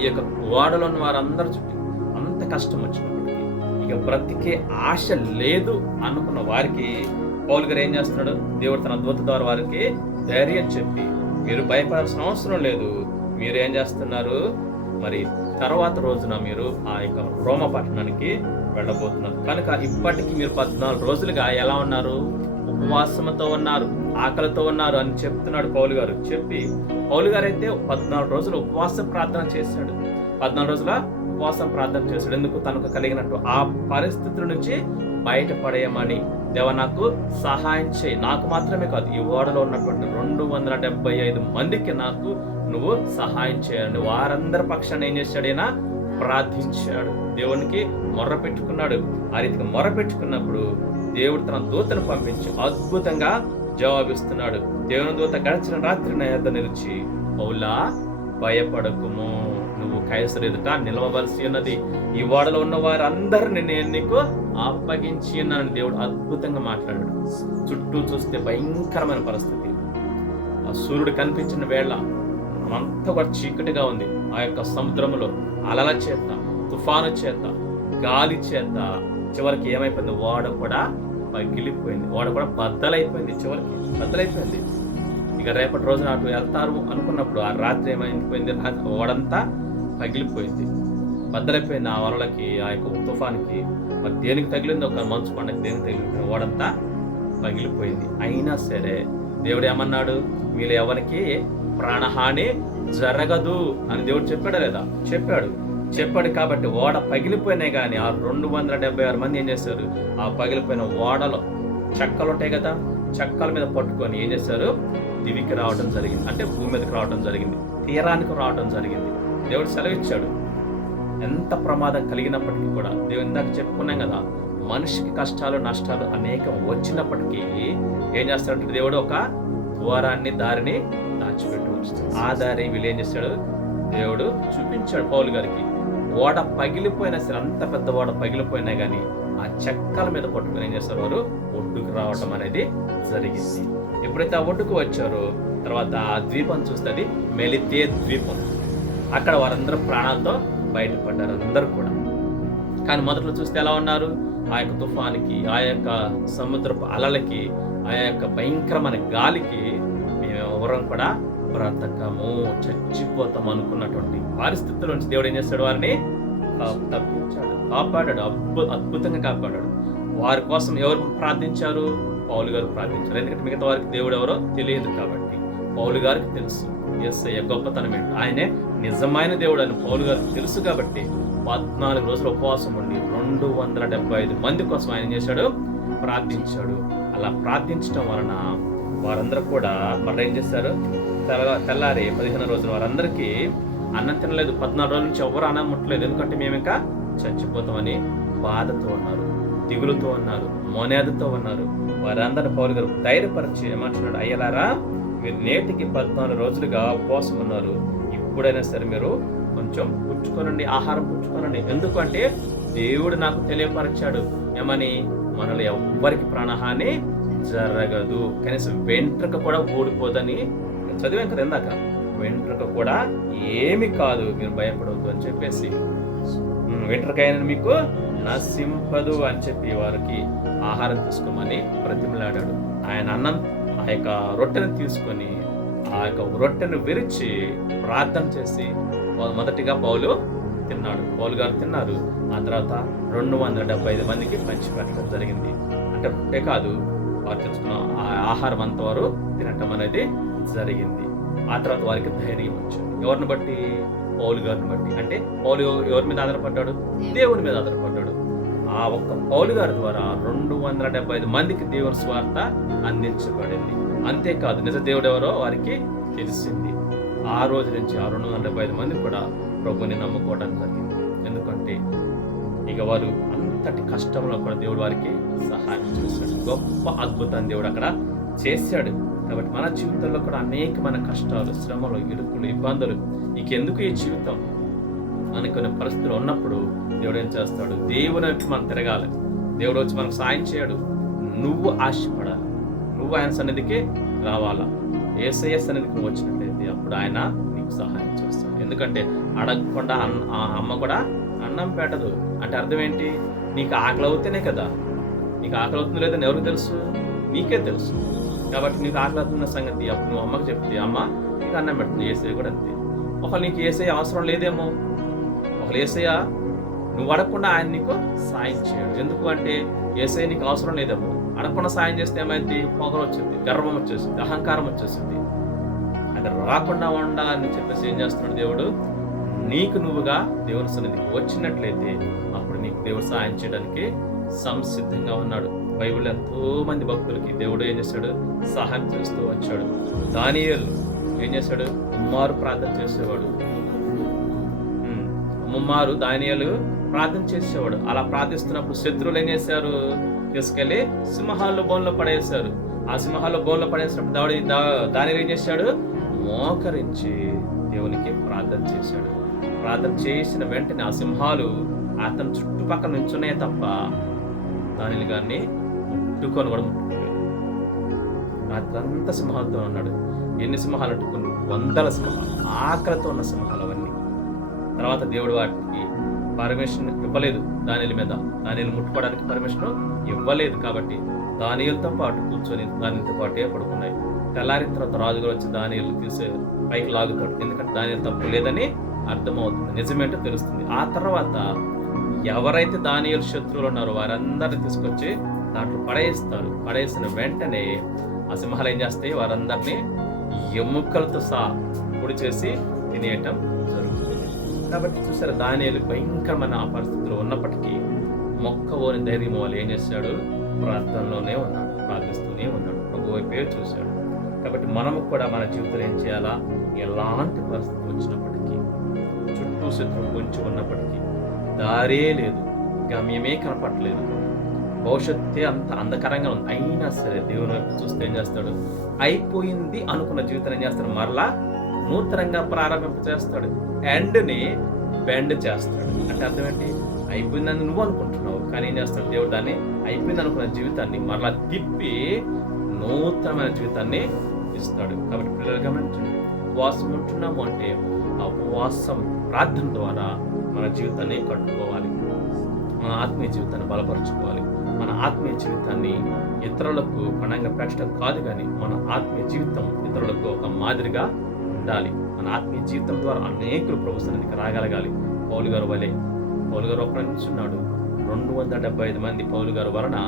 ఈ యొక్క వాడలో ఉన్న వారందరి చుట్టూ అంత కష్టం వచ్చినప్పటికీ ఇక బ్రతికే ఆశ లేదు అనుకున్న వారికి పౌలు గారు ఏం చేస్తున్నాడు? దేవుడు తన దూత ద్వారా వారికి ధైర్యం చెప్పి, మీరు భయపడాల్సిన అవసరం లేదు, మీరు ఏం చేస్తున్నారు? మరి తర్వాత రోజున మీరు ఆ యొక్క రోమ పట్టణానికి వెళ్ళబోతున్నారు. కనుక ఇప్పటికీ మీరు 14 రోజులుగా ఎలా ఉన్నారు? ఉపవాసంతో ఉన్నారు, ఆకలితో ఉన్నారు అని చెప్తున్నాడు పౌలు గారు. చెప్పి పౌలు గారు అయితే 14 రోజులు ఉపవాస ప్రార్థన చేశాడు. 14 రోజుల ఉపవాసం ప్రార్థన చేశాడు. ఎందుకు? తనకు కలిగినట్టు ఆ పరిస్థితుల నుంచి బయటపడేయమని, దేవ నాకు సహాయం చేయి, నాకు మాత్రమే కాదు ఈ ఓడలో ఉన్నటువంటి 275 మందికి నాకు నువ్వు సహాయం చేయాలని వారందరి పక్షాన్ని ఏం చేశాడైనా ప్రార్థించాడు, దేవునికి మొర్ర పెట్టుకున్నాడు. ఆ రీతిగా మొర్ర పెట్టుకున్నప్పుడు దేవుడు తన దూతను పంపించి అద్భుతంగా జవాబిస్తున్నాడు. దేవుని దూత గడిచిన రాత్రి నా యొద్ద నిలిచి, పౌలా భయపడకుము, నువ్వు కైసరు ఎదుట నిలవవలసి ఉన్నది. ఈ ఓడలో ఉన్న వారందరిని నేను నీకు అప్పగించి ఉన్నానని దేవుడు అద్భుతంగా మాట్లాడాడు. చుట్టూ చూస్తే భయంకరమైన పరిస్థితి. ఆ సూర్యుడు కనిపించిన వేళ అంతా కూడా చీకటిగా ఉంది. ఆ యొక్క సముద్రంలో అలల చేత, తుఫాను చేత, గాలి చేత చివరికి ఏమైపోయింది, ఓడ కూడా పగిలిపోయింది. ఓడ కూడా బద్దలైపోయింది. చివరికి బద్దలైపోయింది. ఇక రేపటి రోజున అటు వెళ్తారు అనుకున్నప్పుడు ఆ రాత్రి ఏమైపోయింది, ఓడంతా పగిలిపోయింది, బద్దలైపోయింది. ఆ వరలకి, ఆ యొక్క తుఫానికి మరి దేనికి తగిలింది, ఒక మంచు కొండకి దేనికి తగిలింది, ఓడంతా పగిలిపోయింది. అయినా సరే దేవుడు ఏమన్నాడు, వీళ్ళు ఎవరికి ప్రాణహాని జరగదు అని దేవుడు చెప్పాడా లేదా? చెప్పాడు కాబట్టి ఓడ పగిలిపోయినాయి. కానీ ఆ 276 మంది ఏం చేశారు, ఆ పగిలిపోయిన ఓడలో చెక్కలు ఉంటాయి కదా, చెక్కల మీద పట్టుకొని ఏం చేశారు, దివికి రావడం జరిగింది. అంటే భూమి మీదకి రావడం జరిగింది, తీరానికి రావడం జరిగింది. దేవుడు సెలవిచ్చాడు. ఎంత ప్రమాదం కలిగినప్పటికీ కూడా దేవుడు ఇందాక చెప్పుకున్నాం కదా, మనిషికి కష్టాలు నష్టాలు అనేకం వచ్చినప్పటికీ ఏం చేస్తాడంటే దేవుడు ఒక దారిని దాచిపెట్టి ఉంచుతాడు. ఆ దారి వీళ్ళు ఏం చేశాడు, దేవుడు చూపించాడు పౌలు గారికి. ఓడ పగిలిపోయినా సరే, అంత పెద్ద ఓడ పగిలిపోయినా కానీ ఆ చెక్కల మీద పట్టుకుని ఏం చేస్తారు, వారు ఒడ్డుకు రావటం అనేది జరిగింది. ఎప్పుడైతే ఆ ఒడ్డుకు వచ్చారో తర్వాత ఆ ద్వీపం చూస్తే అది మెలితే ద్వీపం. అక్కడ వారందరూ ప్రాణాలతో బయటపడ్డారు అందరూ కూడా. కానీ మొదట్లో చూస్తే ఎలా ఉన్నారు, ఆ యొక్క తుఫానికి, ఆ యొక్క సముద్రపు అలలకి, ఆ యొక్క భయంకరమైన గాలికి మేము ఎవరం కూడా బ్రతకము, చచ్చిపోతాం అనుకున్నటువంటి పరిస్థితుల నుంచి దేవుడు ఏం చేస్తాడు, వారిని తప్పించాడు, కాపాడాడు, అద్భుతంగా కాపాడాడు. వారి కోసం ఎవరు ప్రార్థించారు, పౌలు గారు ప్రార్థించారు. ఎందుకంటే మిగతా వారికి దేవుడు ఎవరో తెలియదు కాబట్టి పౌలు గారికి తెలుసు యేసయ్య గొప్పతనం ఏంటి, ఆయనే నిజమైన దేవుడు అని పౌలు గారికి తెలుసు కాబట్టి 14 రోజులు ఉపవాసం ఉండి 275 మంది కోసం ఆయన చేశాడు, ప్రార్థించాడు. అలా ప్రార్థించడం వలన వారందరూ కూడా మరి ఏం చేశారు, తెల్లారి 15 రోజులు వారందరికీ అన్నం తినలేదు. 14 రోజుల నుంచి ఎవరు అన్నం ముట్టలేదు. ఎందుకంటే మేము ఇంకా చచ్చిపోతామని బాధతో ఉన్నారు, దిగులుతో ఉన్నారు, మోనేదతో ఉన్నారు. వారందరూ పౌలు గారు ధైర్యపరిచి ఏమంటున్నాడు, అయ్యలారా మీరు నేటికి 14 రోజులుగా ఉపవాసం ఉన్నారు, ఇప్పుడైనా సరే మీరు కొంచెం పుచ్చుకోనండి, ఆహారం పుచ్చుకోనండి. ఎందుకంటే దేవుడు నాకు తెలియపరిచాడు ఏమని, మనలో ఎవ్వరికి ప్రాణహాని జరగదు, కనీసం వెంట్రుక కూడా ఊడిపోదని చదివాం కదా ఇందాక. వెంట్రుక కూడా ఏమి కాదు, మీరు భయపడవద్దు అని చెప్పేసి, వెంట్రుక అయిన మీకు నశింపదు అని చెప్పి వారికి ఆహారం తీసుకోమని బ్రతిమలాడాడు. ఆయన అన్నం, ఆ యొక్క రొట్టెను తీసుకొని ఆ యొక్క రొట్టెను విరిచి ప్రార్థన చేసి మొదటిగా పౌలు గారు తిన్నారు. ఆ తర్వాత 275 మందికి పంచిపెట్టడం జరిగింది. అంటే రొట్టె కాదు, వారు తెచ్చుకున్న ఆహారం అంత వారు తినటం అనేది జరిగింది. ఆ తర్వాత వారికి ధైర్యం వచ్చింది. ఎవరిని బట్టి? పౌలు గారిని బట్టి. అంటే పౌలు ఎవరి మీద ఆధారపడ్డాడు? దేవుని మీద ఆధారపడ్డాడు. ఆ ఒక్క పౌలు గారి ద్వారా 275 మందికి దేవుని స్వార్థ అందించబడింది. అంతేకాదు నిజ దేవుడు ఎవరో వారికి తెలిసింది. ఆ రోజు నుంచి ఆ 275 మంది కూడా ప్రభుని నమ్ముకోవడం జరిగింది. ఎందుకంటే ఇక వారు అంతటి కష్టంలో కూడా దేవుడు వారికి సహాయం చేశాడు. గొప్ప అద్భుతాన్ని దేవుడు అక్కడ చేశాడు. కాబట్టి మన జీవితంలో కూడా అనేకమైన కష్టాలు, శ్రమలు, ఇరుకులు, ఇబ్బందులు, ఇంకెందుకు ఈ జీవితం అనుకునే పరిస్థితులు ఉన్నప్పుడు దేవుడు ఏం చేస్తాడు, దేవుని వైపు మనం తిరగాలి. దేవుడు వచ్చి మనకు సాయం చేయడు. నువ్వు ఆశపడాలి, నువ్వు ఆయన సన్నిధికి రావాలా. యేసయ్య సన్నిధికి నువ్వు వచ్చినట్లయితే అప్పుడు ఆయన నీకు సహాయం చేస్తాడు. ఎందుకంటే అడగకుండా అమ్మ కూడా అన్నం పెట్టదు. అంటే అర్థం ఏంటి? నీకు ఆకలి అవుతేనే కదా. నీకు ఆకలి అవుతుందో లేదని ఎవరికి తెలుసు? నీకే తెలుసు. కాబట్టి నీకు ఆకలి అవుతున్న సంగతి అప్పుడు నువ్వు అమ్మకి చెప్తే అమ్మ నీకు అన్నం పెడుతుంది. యేసయ్య కూడా అంతే. ఒకవేళ నీకు యేసయ్య అవసరం లేదేమో, ఒకవేళ యేసయ్య నువ్వు అడగకుండా ఆయన నీకు సాయం చేయడు. ఎందుకు అంటే యేసయ్య నీకు అవసరం లేదేమో. అడగకుండా సాయం చేస్తే ఏమైంది? పొగరు వచ్చింది, గర్వం వచ్చేసింది, అహంకారం వచ్చేసింది. అంటే రాకుండా ఉండాలని చెప్పేసి ఏం చేస్తున్నాడు దేవుడు? నీకు నువ్వుగా దేవుని సన్నిధికి వచ్చినట్లయితే అప్పుడు నీకు దేవుడు సాయం చేయడానికి సంసిద్ధంగా ఉన్నాడు. బైబిల్ ఎంతో మంది భక్తులకి దేవుడు ఏం చేశాడు? సహాయం చేస్తూ వచ్చాడు. దానియేలు ఏం చేశాడు? ముమ్మారు ప్రార్థన చేసేవాడు. ముమ్మారు దానియేలు ప్రార్థన చేసేవాడు. అలా ప్రార్థిస్తున్నప్పుడు శత్రువులు ఏం చేశారు? తీసుకెళ్లి సింహాల్లో బోన్లో పడేశారు. ఆ సింహాల్లో బోన్లో పడేసినప్పుడు దానియేలు ఏం చేశాడు? మోకరించి దేవునికి ప్రార్థన చేశాడు. ప్రార్థన చేసిన వెంటనే ఆ సింహాలు అతని చుట్టుపక్కల నుంచున్నాయి తప్ప దానిని గారిని ముట్టుకొని కూడా ముట్టుకోలేదు. రాత్రంతా సింహాలతో ఉన్నాడు. ఎన్ని సింహాలు అట్టుకుని? 100 సింహాలు, ఆకలితో ఉన్న సింహాలు అవన్నీ. తర్వాత దేవుడు వాటికి పర్మిషన్ ఇవ్వలేదు. దానిల మీద దానిని ముట్టుకోవడానికి పర్మిషన్ ఇవ్వలేదు. కాబట్టి దానిలతో పాటు కూర్చొని దానితో పాటే పడుకున్నాయి. తెల్లారిన తర్వాత రాజుగారు వచ్చి దానిలు తీసి పైకి లాగుతాడు. ఎందుకంటే దానిలో తప్పు లేదని అర్థమవుతుంది, నిజమేంటో తెలుస్తుంది. ఆ తర్వాత ఎవరైతే దానియేలు శత్రువులు ఉన్నారో వారందరిని తీసుకొచ్చి దాంట్లో పడేస్తారు. పడేసిన వెంటనే ఆ సింహాలు ఏం చేస్తాయి? వారందరినీ ఎముకలతో పొడి చేసి తినేయటం జరుగుతుంది. కాబట్టి చూసారు, దానియేలు భయంకరమైన ఆ పరిస్థితిలో ఉన్నప్పటికీ మొక్కవోని ధైర్యం వాళ్ళు ఏం చేశాడు? ప్రార్థనలోనే ఉన్నాడు, ప్రార్థిస్తూనే ఉన్నాడు, ప్రభు వైపే చూశాడు. కాబట్టి మనము కూడా మన జీవితంలో ఏం చేయాలా? ఎలాంటి పరిస్థితి వచ్చినప్పటికీ, చుట్టూ శత్రువు కొంచెం ఉన్నప్పటికీ, దారే లేదు, గమ్యమే కనపడలేదు, భవిష్యత్తే అంత అంధకరంగా ఉంది, అయినా సరే దేవుని వైపు చూస్తే ఏం చేస్తాడు? అయిపోయింది అనుకున్న జీవితం ఏం చేస్తాడు? మరలా నూతనంగా ప్రారంభింప చేస్తాడు. ఎండ్ని బెండ్ చేస్తాడు. అంటే అర్థం ఏంటి? అయిపోయిందని నువ్వు అనుకుంటున్నావు, కానీ ఏం చేస్తాడు దేవుడు? దాన్ని అయిపోయింది అనుకున్న జీవితాన్ని మరలా తిప్పి నూతనమైన జీవితాన్ని ఇస్తాడు. కాబట్టి పిల్లలు గమనించండి, ఉపవాసం ఉంటున్నాము అంటే ఆ ఉపవాసం ప్రార్థన ద్వారా మన జీవితాన్ని కట్టుకోవాలి, మన ఆత్మీయ జీవితాన్ని బలపరుచుకోవాలి. మన ఆత్మీయ జీవితాన్ని ఇతరులకు పణంగా పెట్టడం కాదు, కానీ మన ఆత్మీయ జీవితం ఇతరులకు ఒక మాదిరిగా ఉండాలి. మన ఆత్మీయ జీవితం ద్వారా అనేకులు ప్రభు సన్నిధికి రాగలగాలి. పౌలు గారు వలె, పౌలు గారు ఒక నుంచున్నాడు. 275 మంది పౌలు గారు వలన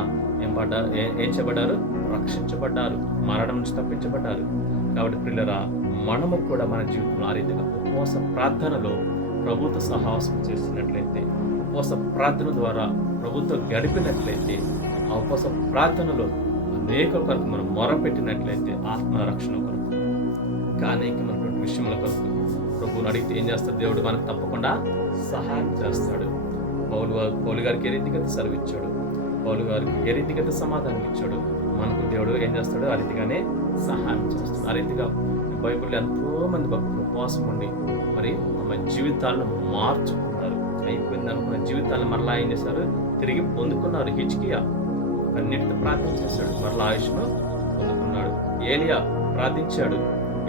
ఏం చేయబడ్డారు? రక్షించబడ్డారు, మరణం నుంచి తప్పించబడ్డారు. కాబట్టి పిల్లరా, మనము కూడా మన జీవితంలో ఆ రీతిగా ఉపవాస ప్రార్థనలో ప్రభుత్వ సహవాసం చేసినట్లయితే, ఉపవాస ప్రార్థన ద్వారా ప్రభుత్వం గడిపినట్లయితే, ఆ ఉపవాస ప్రార్థనలో అనేక కొరకు మనం మొరపెట్టినట్లయితే ఆత్మ రక్షణ కొరకు, అనేకమైనటువంటి విషయముల కొరకు ప్రభువుని అడిగితే ఏం చేస్తాడు? దేవుడు మనకు తప్పకుండా సహాయం చేస్తాడు. పౌలు గారికి ఏ రీతిగా సెలవిచ్చాడు, పౌలు గారికి ఏ రీతిగా సమాధానం ఇచ్చాడు, మనకు దేవుడు ఏం చేస్తాడు? ఆ రీతిగానే సహాయం చేస్తాడు. ఆ రీతిగా బైబిల్లో ఎంతో మంది భక్తులు ఉపవాసం ఉండి మరి తమ జీవితాలను మార్చుకున్నారు. అయిపోయింది అనుకున్న జీవితాలను మరలా ఏం చేశారు? తిరిగి పొందుకున్నారు. హిజ్కియా అన్నిటితో ప్రార్థన చేశాడు, మరలా ఆయుష్ను పొందుకున్నాడు. ఏలియా ప్రార్థించాడు,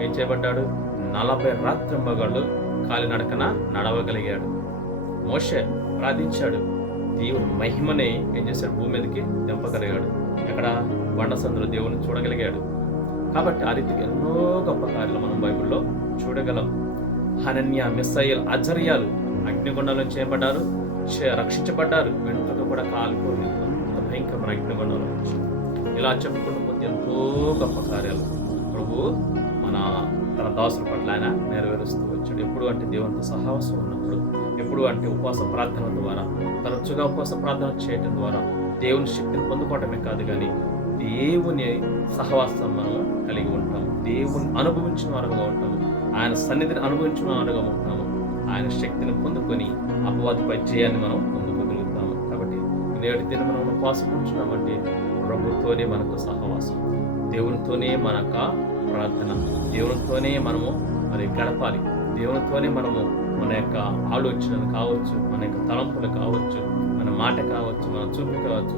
ఏం చేయబడ్డాడు? 40 రాత్రింబగళ్ళు కాలినడకన నడవగలిగాడు. మోషే ప్రార్థించాడు, దేవుని మహిమని ఏం చేశాడు? భూమి మీదకి దింపగలిగాడు. ఎక్కడ? బండసందులో దేవుని చూడగలిగాడు. కాబట్టి ఆ రీతికి ఎన్నో గొప్ప కార్యాలు మనం బైబిల్లో చూడగలం. హనన్యా, మిస్సయేల్, అజర్యాలు అగ్నిగుండం నుంచి చేయబడ్డారు, రక్షించబడ్డారు. వెంట్రుక కూడా కాలిపోలేదు, అంత భయంకరమైన అగ్నిగుండంలో నుంచి. ఇలా చెప్పుకుంటూ పోతే ఎంతో గొప్ప కార్యాలు ప్రభు తన దాసుల పట్ల ఆయన నెరవేరుస్తూ వచ్చాడు. ఎప్పుడు అంటే దేవునితో సహవాసం ఉన్నప్పుడు, ఎప్పుడు అంటే ఉపవాస ప్రార్థన ద్వారా, తరచుగా ఉపవాస ప్రార్థన చేయటం ద్వారా దేవుని శక్తిని పొందుకోవటమే కాదు, కానీ దేవుని సహవాసం మనం కలిగి ఉంటాము, దేవుని అనుభవించిన వారుగా ఉంటాము, ఆయన సన్నిధిని అనుభవించిన వారుగా ఉంటాము, ఆయన శక్తిని పొందుకొని అపవాదిపై జయాన్ని మనం పొందుకోగలుగుతాము. కాబట్టి నేటి దిన మనం ఉపవాసం ఉంటున్నామంటే ప్రభుతోనే మనకు సహవాసం, దేవునితోనే మనక ప్రార్థన, దేవునితోనే మనము మరి గడపాలి, దేవునితోనే మనము మన యొక్క ఆలోచనలు కావచ్చు, మన యొక్క తలంపులు కావచ్చు, మన మాట కావచ్చు, మన చూపు కావచ్చు,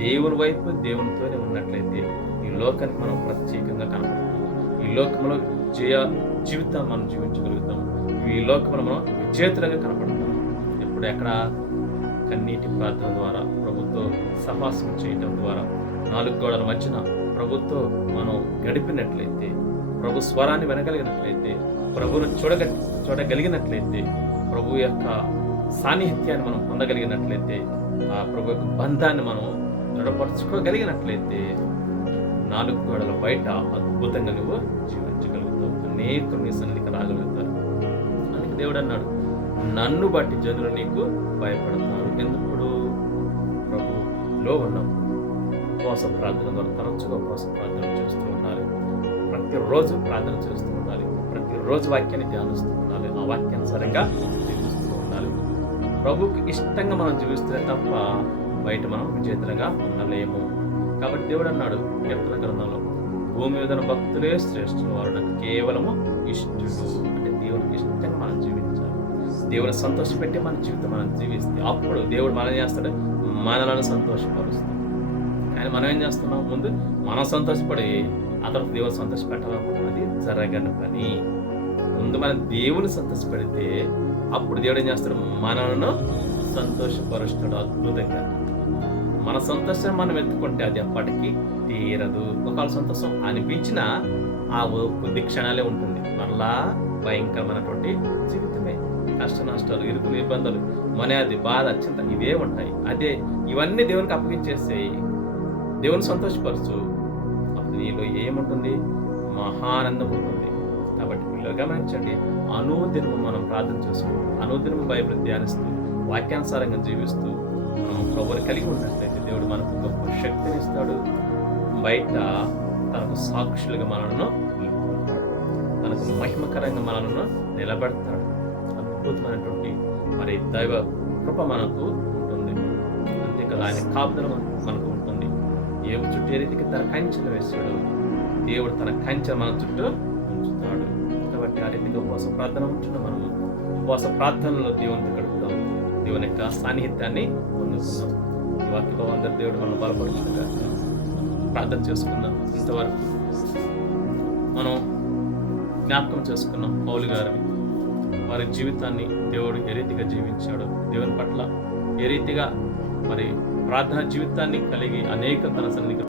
దేవుని వైపు దేవునితోనే ఉన్నట్లయితే ఈ లోకానికి మనం ప్రత్యేకంగా కనపడతాము. ఈ లోకంలో జీవితం మనం జీవించగలుగుతాము. ఈ లోకంలో మనం విజేతలుగా కనపడతాము. ఎప్పుడు ఎక్కడ? కన్నీటి ప్రార్థన ద్వారా, ప్రభుత్వం సహవాసం చేయటం ద్వారా, 4 గోడల మధ్యన ప్రభుతో మనం గడిపినట్లయితే, ప్రభు స్వరాన్ని వినగలిగినట్లయితే, ప్రభువును చూడగలిగినట్లయితే, ప్రభు యొక్క సాన్నిహిత్యాన్ని మనం పొందగలిగినట్లయితే, ఆ ప్రభు యొక్క బంధాన్ని మనం దృఢపరచుకోగలిగినట్లయితే 4 గోడల బయట అద్భుతంగా నువ్వు జీవించగలుగుతావు. అనేకులు నీ సన్నిధికి రాగలుగుతారు. అందుకే దేవుడు అన్నాడు, నన్ను బట్టి జనులు నీకు భయపడతారు. ఎందుకు? ప్రభులో ఉన్నప్పుడు ఉపవాస ప్రార్థన ద్వారా తరచుగా ఉపవాస ప్రార్థన చేస్తూ ఉండాలి. ప్రతిరోజు ప్రార్థన చేస్తూ ఉండాలి. ప్రతిరోజు వాక్యాన్ని ధ్యానిస్తూ ఉండాలి. ఆ వాక్యానుసారంగా జీవిస్తూ ఉండాలి. ప్రభుకి ఇష్టంగా మనం జీవిస్తే తప్ప బయట మనం విజేతలుగా ఉండలేము. కాబట్టి దేవుడు అన్నాడు కీర్తన గ్రంథంలో, భూమి మీద భక్తులే శ్రేష్ఠులు, వారు నాకు కేవలము ఇష్టడు. అంటే దేవునికి ఇష్టంగా మనం జీవించాలి. దేవుని సంతోషపెట్టి మన జీవితం మనం జీవిస్తే అప్పుడు దేవుడు మనం చేస్తాడు, మనలను సంతోషపరుస్తాడు. కానీ మనం ఏం చేస్తున్నాం, ముందు మనం సంతోషపడి ఆ తర్వాత దేవుని సంతోషపెట్టాలనుకుంటాం. అది జరగని పని. ముందు మనం దేవుని సంతోషపెడితే అప్పుడు దేవుడు ఏం చేస్తాడు, మనలను సంతోషపరుస్తాడు అద్భుతంగా. మన సంతోషం మనం ఎత్తుకుంటే అది ఎప్పటికీ తీరదు. ఒకవేళ సంతోషం అనిపించినా ఆ కొద్ది క్షణాలే ఉంటుంది. మరలా భయంకరమైనటువంటి జీవితమే. కష్ట నష్టాలు, ఇరుకులు, ఇబ్బందులు, మనది, బాధ, చింత ఇవే ఉంటాయి. అదే ఇవన్నీ దేవునికి అప్పగించేసేయి, దేవుని సంతోషపరచు, అప్పుడు నీలో ఏముంటుంది, మహానందం ఉంటుంది. కాబట్టి పిల్లలు గమనించండి, అనుదినము మనం ప్రార్థన చేసుకుంటూ, అనుదినము బైబిల్ ధ్యానిస్తూ, వాక్యానుసారంగా జీవిస్తూ మనం ప్రభువుని కలిగి ఉన్నట్లయితే దేవుడు మనకు గొప్ప శక్తిని ఇస్తాడు. బయట తనకు సాక్షులుగా మనలను నిలుపుకుంటాడు, తనకు మహిమకరంగా మనలను నిలబెడతాడు. అద్భుతమైనటువంటి మరి దైవ కృప మనకు ఉంటుంది. అంతేకాదు ఆయన కాపుదల మనకు ఉంటుంది. ఏవు చుట్టూ ఏ రీతికి తన కంచెను వేసాడు, దేవుడు తన కంచె మన చుట్టూ ఉంచుతాడు. కాబట్టి ఆ రీతిగా ఉపవాస ప్రార్థన ఉంచున్నాం. మనము ఉపవాస ప్రార్థనలో దేవునితో గడుపుతాం, దేవుని యొక్క సాన్నిహిత్యాన్ని పొందుతున్నాం. ఈ వాక్యంలో అందరి దేవుడు మనం బలపరుచుగా ప్రార్థన చేసుకుందాం. ఇంతవరకు మనం జ్ఞాపకం చేసుకున్నాం పౌలు గారిని, వారి జీవితాన్ని దేవుడు ఏ రీతిగా జీవించాడు, దేవుని పట్ల ఏ రీతిగా మరి ప్రార్థన జీవితాన్ని కలిగి అనేక తన సన్నిధికి